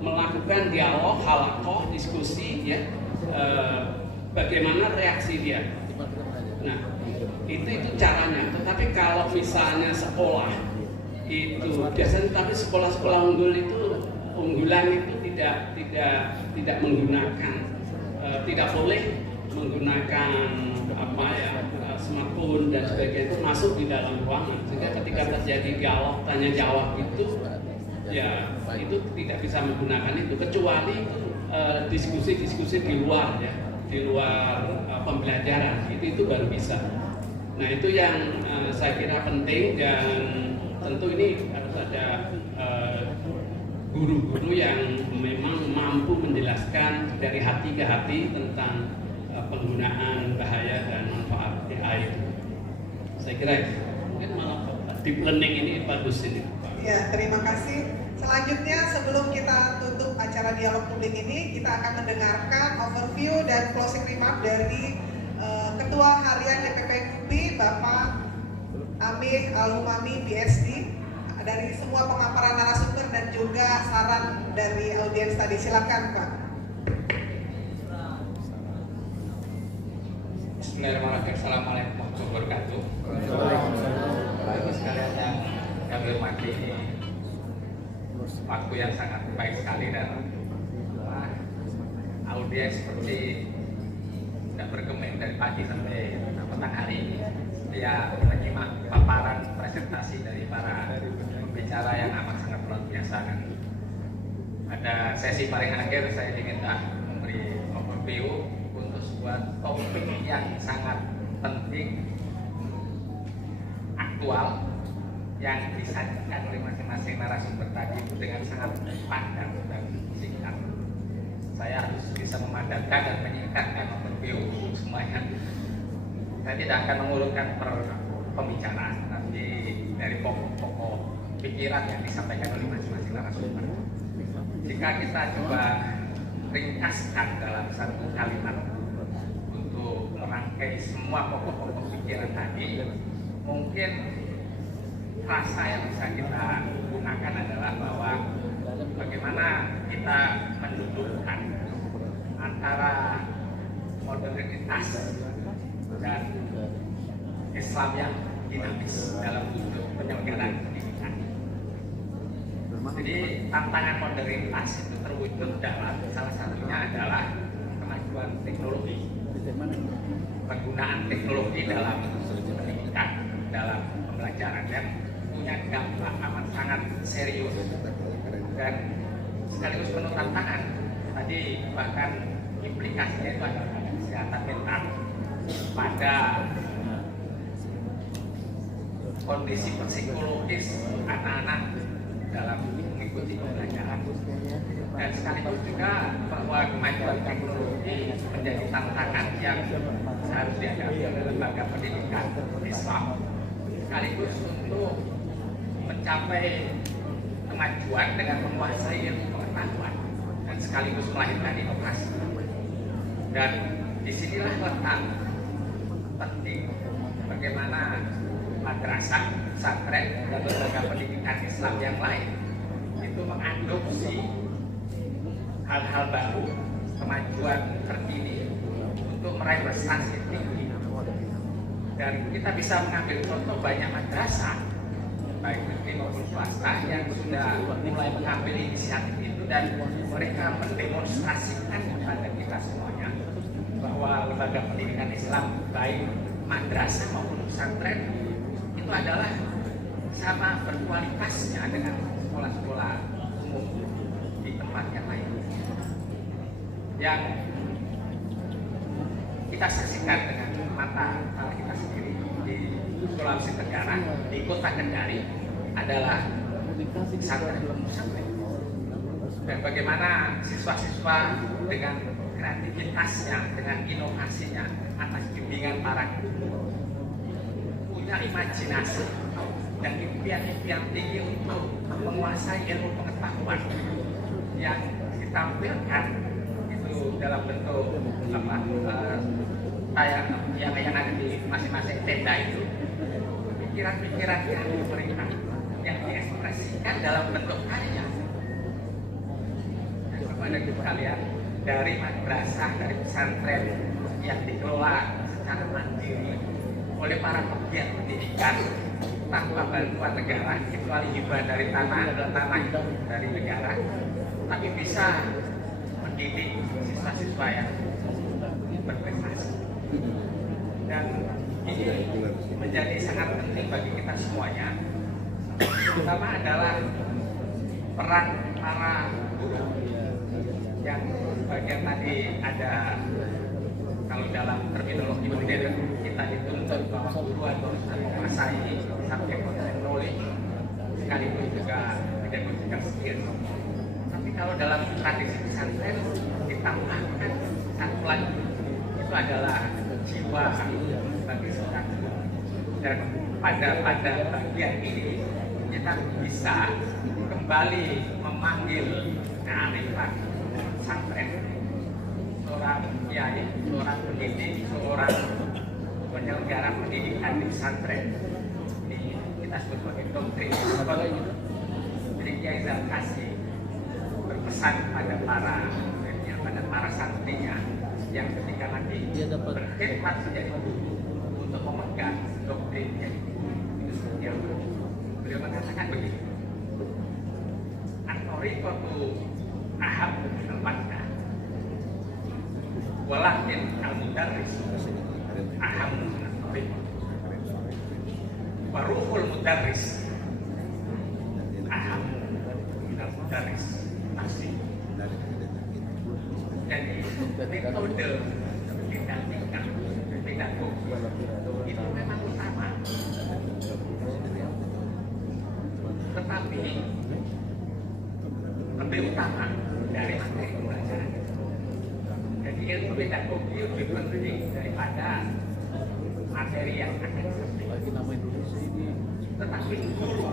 melakukan dialog, halakoh, diskusi ya, bagaimana reaksi dia. Nah itu caranya. Tetapi kalau misalnya sekolah itu biasanya, tapi sekolah-sekolah unggul itu unggulan itu tidak menggunakan, tidak boleh menggunakan smartphone dan sebagainya, itu masuk di dalam ruangan. Sehingga ketika terjadi dialog tanya jawab itu ya itu tidak bisa menggunakan itu, kecuali diskusi-diskusi di luar ya, di luar pembelajaran itu baru bisa. Nah itu yang saya kira penting, dan tentu ini harus ada guru-guru yang memang mampu menjelaskan dari hati ke hati tentang penggunaan bahaya dan manfaat AI itu. Saya kira mungkin malah deep learning ini bagus ini. Ya, terima kasih. Selanjutnya sebelum kita tutup acara dialog publik ini, kita akan mendengarkan overview dan closing remark dari Ketua Harian DPP UPI Bapak Amih Al-Humami PhD, dari semua pemaparan narasumber dan juga saran dari audiens tadi. Silakan Pak. Bismillahirrahmanirrahim. Assalamualaikum warahmatullahi wabarakatuh. Bapak sekalian yang kami hormati, waktu yang sangat baik sekali dan audiens seperti tidak bergeming dari pagi sampai petang hari ini. Dia menyimak paparan presentasi dari para pembicara yang amat sangat luar biasa, kan pada sesi paling akhir saya diminta memberi overview untuk sebuah topik yang sangat penting, aktual, yang disajikan oleh masing-masing narasumber tadi dengan sangat padat dan singkat. Saya harus bisa memadatkan dan menyingkatkan overview semuanya. Saya tidak akan mengurutkan per pembicaraan, tapi dari pokok-pokok pikiran yang disampaikan oleh masing-masing narasumber. Jika kita coba ringkaskan dalam satu kalimat untuk merangkai semua pokok-pokok pikiran tadi, mungkin rasa yang bisa kita gunakan adalah bahwa bagaimana kita mendudukkan antara modernitas dan Islam yang dinamis dalam bentuk penyelenggaraan pendidikan. Jadi tantangan modernitas itu terwujud dalam salah satunya adalah kemajuan teknologi, penggunaan teknologi dalam pendidikan, dalam pembelajaran, dan punya dampak amat sangat serius dan sekaligus penuh tantangan. Tadi bahkan implikasinya itu adalah pada kesehatan mental, pada kondisi psikologis anak-anak dalam mengikuti pembelajaran, dan sekaligus juga bahwa kemajuan teknologi menjadi tantangan yang harus dihadapi oleh lembaga pendidikan Islam, sekaligus untuk mencapai kemajuan dengan menguasai ilmu pengetahuan dan sekaligus melahirkan inovasi. Dan disinilah letak penting bagaimana madrasah, pesantren, dan lembaga pendidikan Islam yang lain itu mengadopsi hal-hal baru, kemajuan terkini untuk meraih prestasi tinggi. Dan kita bisa mengambil contoh banyak madrasah, baik negeri maupun swasta, yang sudah mulai mengambil inisiatif itu, dan mereka mendemonstrasikan kepada kita semuanya bahwa lembaga pendidikan Islam, baik madrasah maupun pesantren, itu adalah sama berkualitasnya dengan sekolah-sekolah umum di tempat yang lain. Yang kita saksikan dengan mata kita sendiri di Sulawesi Tenggara, di Kota Kendari, adalah pesantren. Dan bagaimana siswa-siswa dengan kreativitasnya, dengan inovasinya, atas bimbingan para guru, punya imajinasi dan impian-impian tinggi untuk menguasai ilmu pengetahuan yang ditampilkan itu dalam bentuk yang ada di masing-masing tenda itu, pikiran-pikiran kreatif mereka yang diekspresikan dalam bentuk karya. Dan kepada kita kalian, dari madrasah, dari pesantren yang dikelola secara mandiri oleh para pegiat pendidikan tanpa bantuan negara, kecuali hibah dari tanah itu dari negara, tapi bisa mendidik siswa-siswa yang berprestasi. Dan ini menjadi sangat penting bagi kita semuanya, terutama adalah peran para guru yang bagian tadi ada, kalau dalam terminologi modern kita dituntut bahwa guru harus menguasai subject knowledge sekaligus juga pedagogical skill. Tapi kalau dalam tradisi pesantren ditambahkan satu lagi, itu adalah jiwa bagi seorang guru. Dan pada bagian ini kita bisa kembali memanggil kearifan pesantren. Seorang kiai, seorang pendidik, seorang penyelenggara pendidikan di pesantren, ini kita sebut sebagai doktrin. Jadi Kiai Zalkasi berpesan pada para santrinya yang ketika nanti berkhidmat menjadi guru untuk memegang doktrin jadi guru itu seperti apa? Beliau mengatakan begini: An-Tariqatu ahab al-madda, walakin al-mudarris aham al-tariq, wa ruhul mudarris aham al-mudarris. asing. Jadi metode didaktikan, pedagogi itu memang utama. Tetapi lebih utama dari materi pembelajaran. Jadi ilmu pedagogi lebih penting daripada materi yang akan disampaikan. Tetapi guru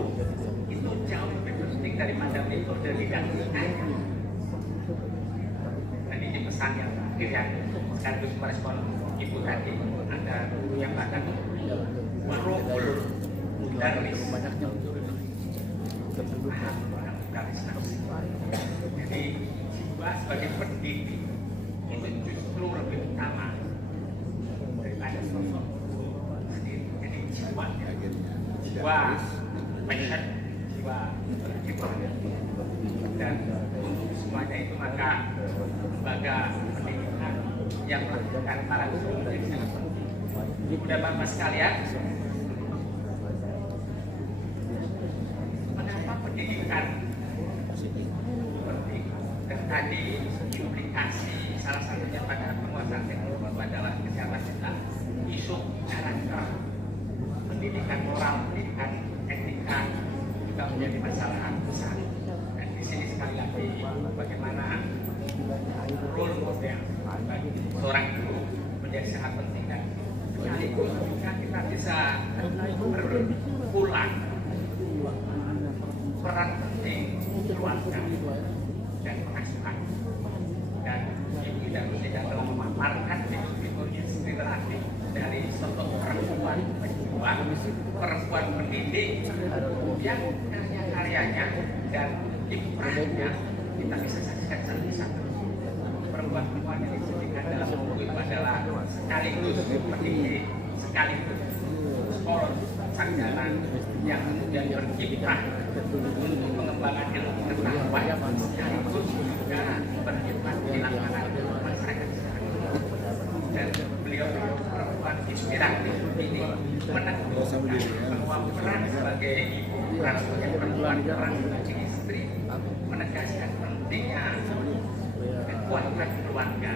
itu jauh lebih penting daripada metode didaktikan. Tadi di pesan yang terakhir yang sekaligus merespon ibu tadi, ada guru yang bahkan merubul daris. Jadi jiwa sebagai pendidik itu justru lebih utama daripada sosok sendiri. Jadi jiwa passion, jiwa berkiprah, dan untuk semuanya itu maka lembaga pendidikan yang melakukan para guru menjadi sangat penting. Udah Bapak sekalian, mengapa pendidikan penting? Dan tadi implikasi salah satunya pada penguasaan teknologi adalah kesehatan kita, isu karakter, pendidikan moral, pendidikan etika juga menjadi masalah besar. Dan di sini sekali lagi bagaimana role model bagi seorang guru menjadi sangat penting, dan sekaligus juga kita bisa berulang peran penting keluarga dan pengasuhan. Dan ibu dan tidak telah memaparkan figur-figurnya inspiratif dari sosok perempuan pejuang, perempuan pendidik yang karya-karyanya dan kiprahnya kita bisa saksikan satu-satu. Perempuan-perempuan yang disebutkan dalam buku itu adalah sekaligus pendidik, sekaligus sekolah sarjana yang kemudian berkiprah untuk mengembangkan ilmu pengetahuan, sekaligus juga berkiprah di lingkungan masyarakat. Dan beliau perempuan inspiratif ini meneguhkan bahwa peran sebagai ibu, peran sebagai perempuan, peran sebagai istri menegaskan pentingnya kekuatan keluarga,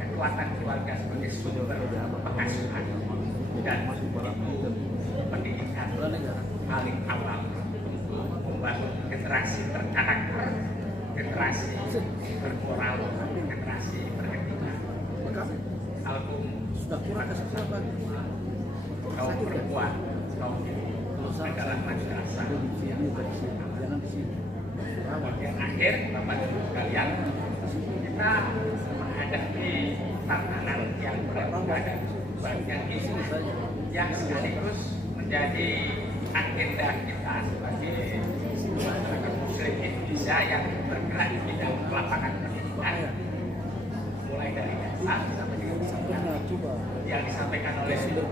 kekuatan keluarga sebagai sumber pengasuhan, dan itu pendidikan paling awal untuk membangun generasi berkarakter, generasi bermoral, generasi beretika. Album kaum perempuan, kaum ibu adalah madrasah yang akhir, Bapak Ibu sekalian, kita menghadapi tantangan yang berat dan bagian ini yang sekaligus menjadi agenda kita sebagai masyarakat Muslim Indonesia yang bergerak di bidang lapangan pendidikan, mulai dari dasar sampai yang disampaikan oleh Ibu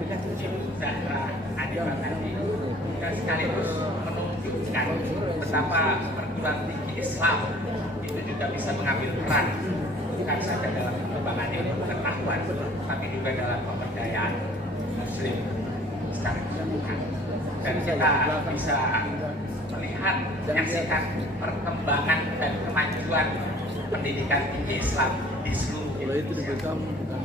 Zahra Adibah tadi, dan sekaligus menunjukkan betapa perguruan tinggi Islam itu juga bisa mengambil peran bukan saja dalam pengembangan ilmu pengetahuan, tapi juga dalam pemberdayaan Muslim secara keseluruhan. Dan kita bisa melihat, menyaksikan perkembangan dan kemajuan pendidikan tinggi Islam di seluruh Indonesia.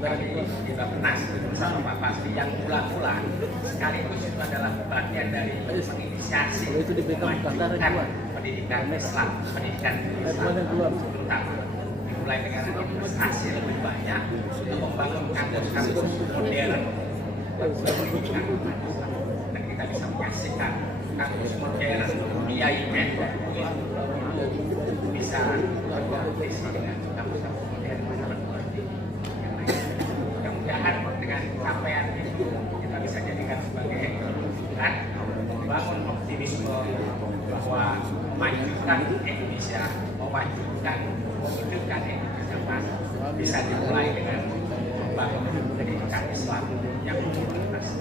Tadi kita pernah bersama Pak Pasli yang mula-mula sekaligus itu adalah bagian dari menginisiasi memajukan pendidikan Islam, pendidikan Islam terutama dimulai dengan investasi lebih banyak untuk membangun kampus-kampus modern dan kita bisa menyaksikan kampus modern IAIN bisa berkompetisi dengan kampus-kampus modern mudah-mudahan dengan capaian itu kita bisa jadikan sebagai kan membangun optimisme bahwa memajukan Indonesia, mewujudkan Indonesia emas bisa dimulai dengan membangun pendidikan Islam yang berkualitas.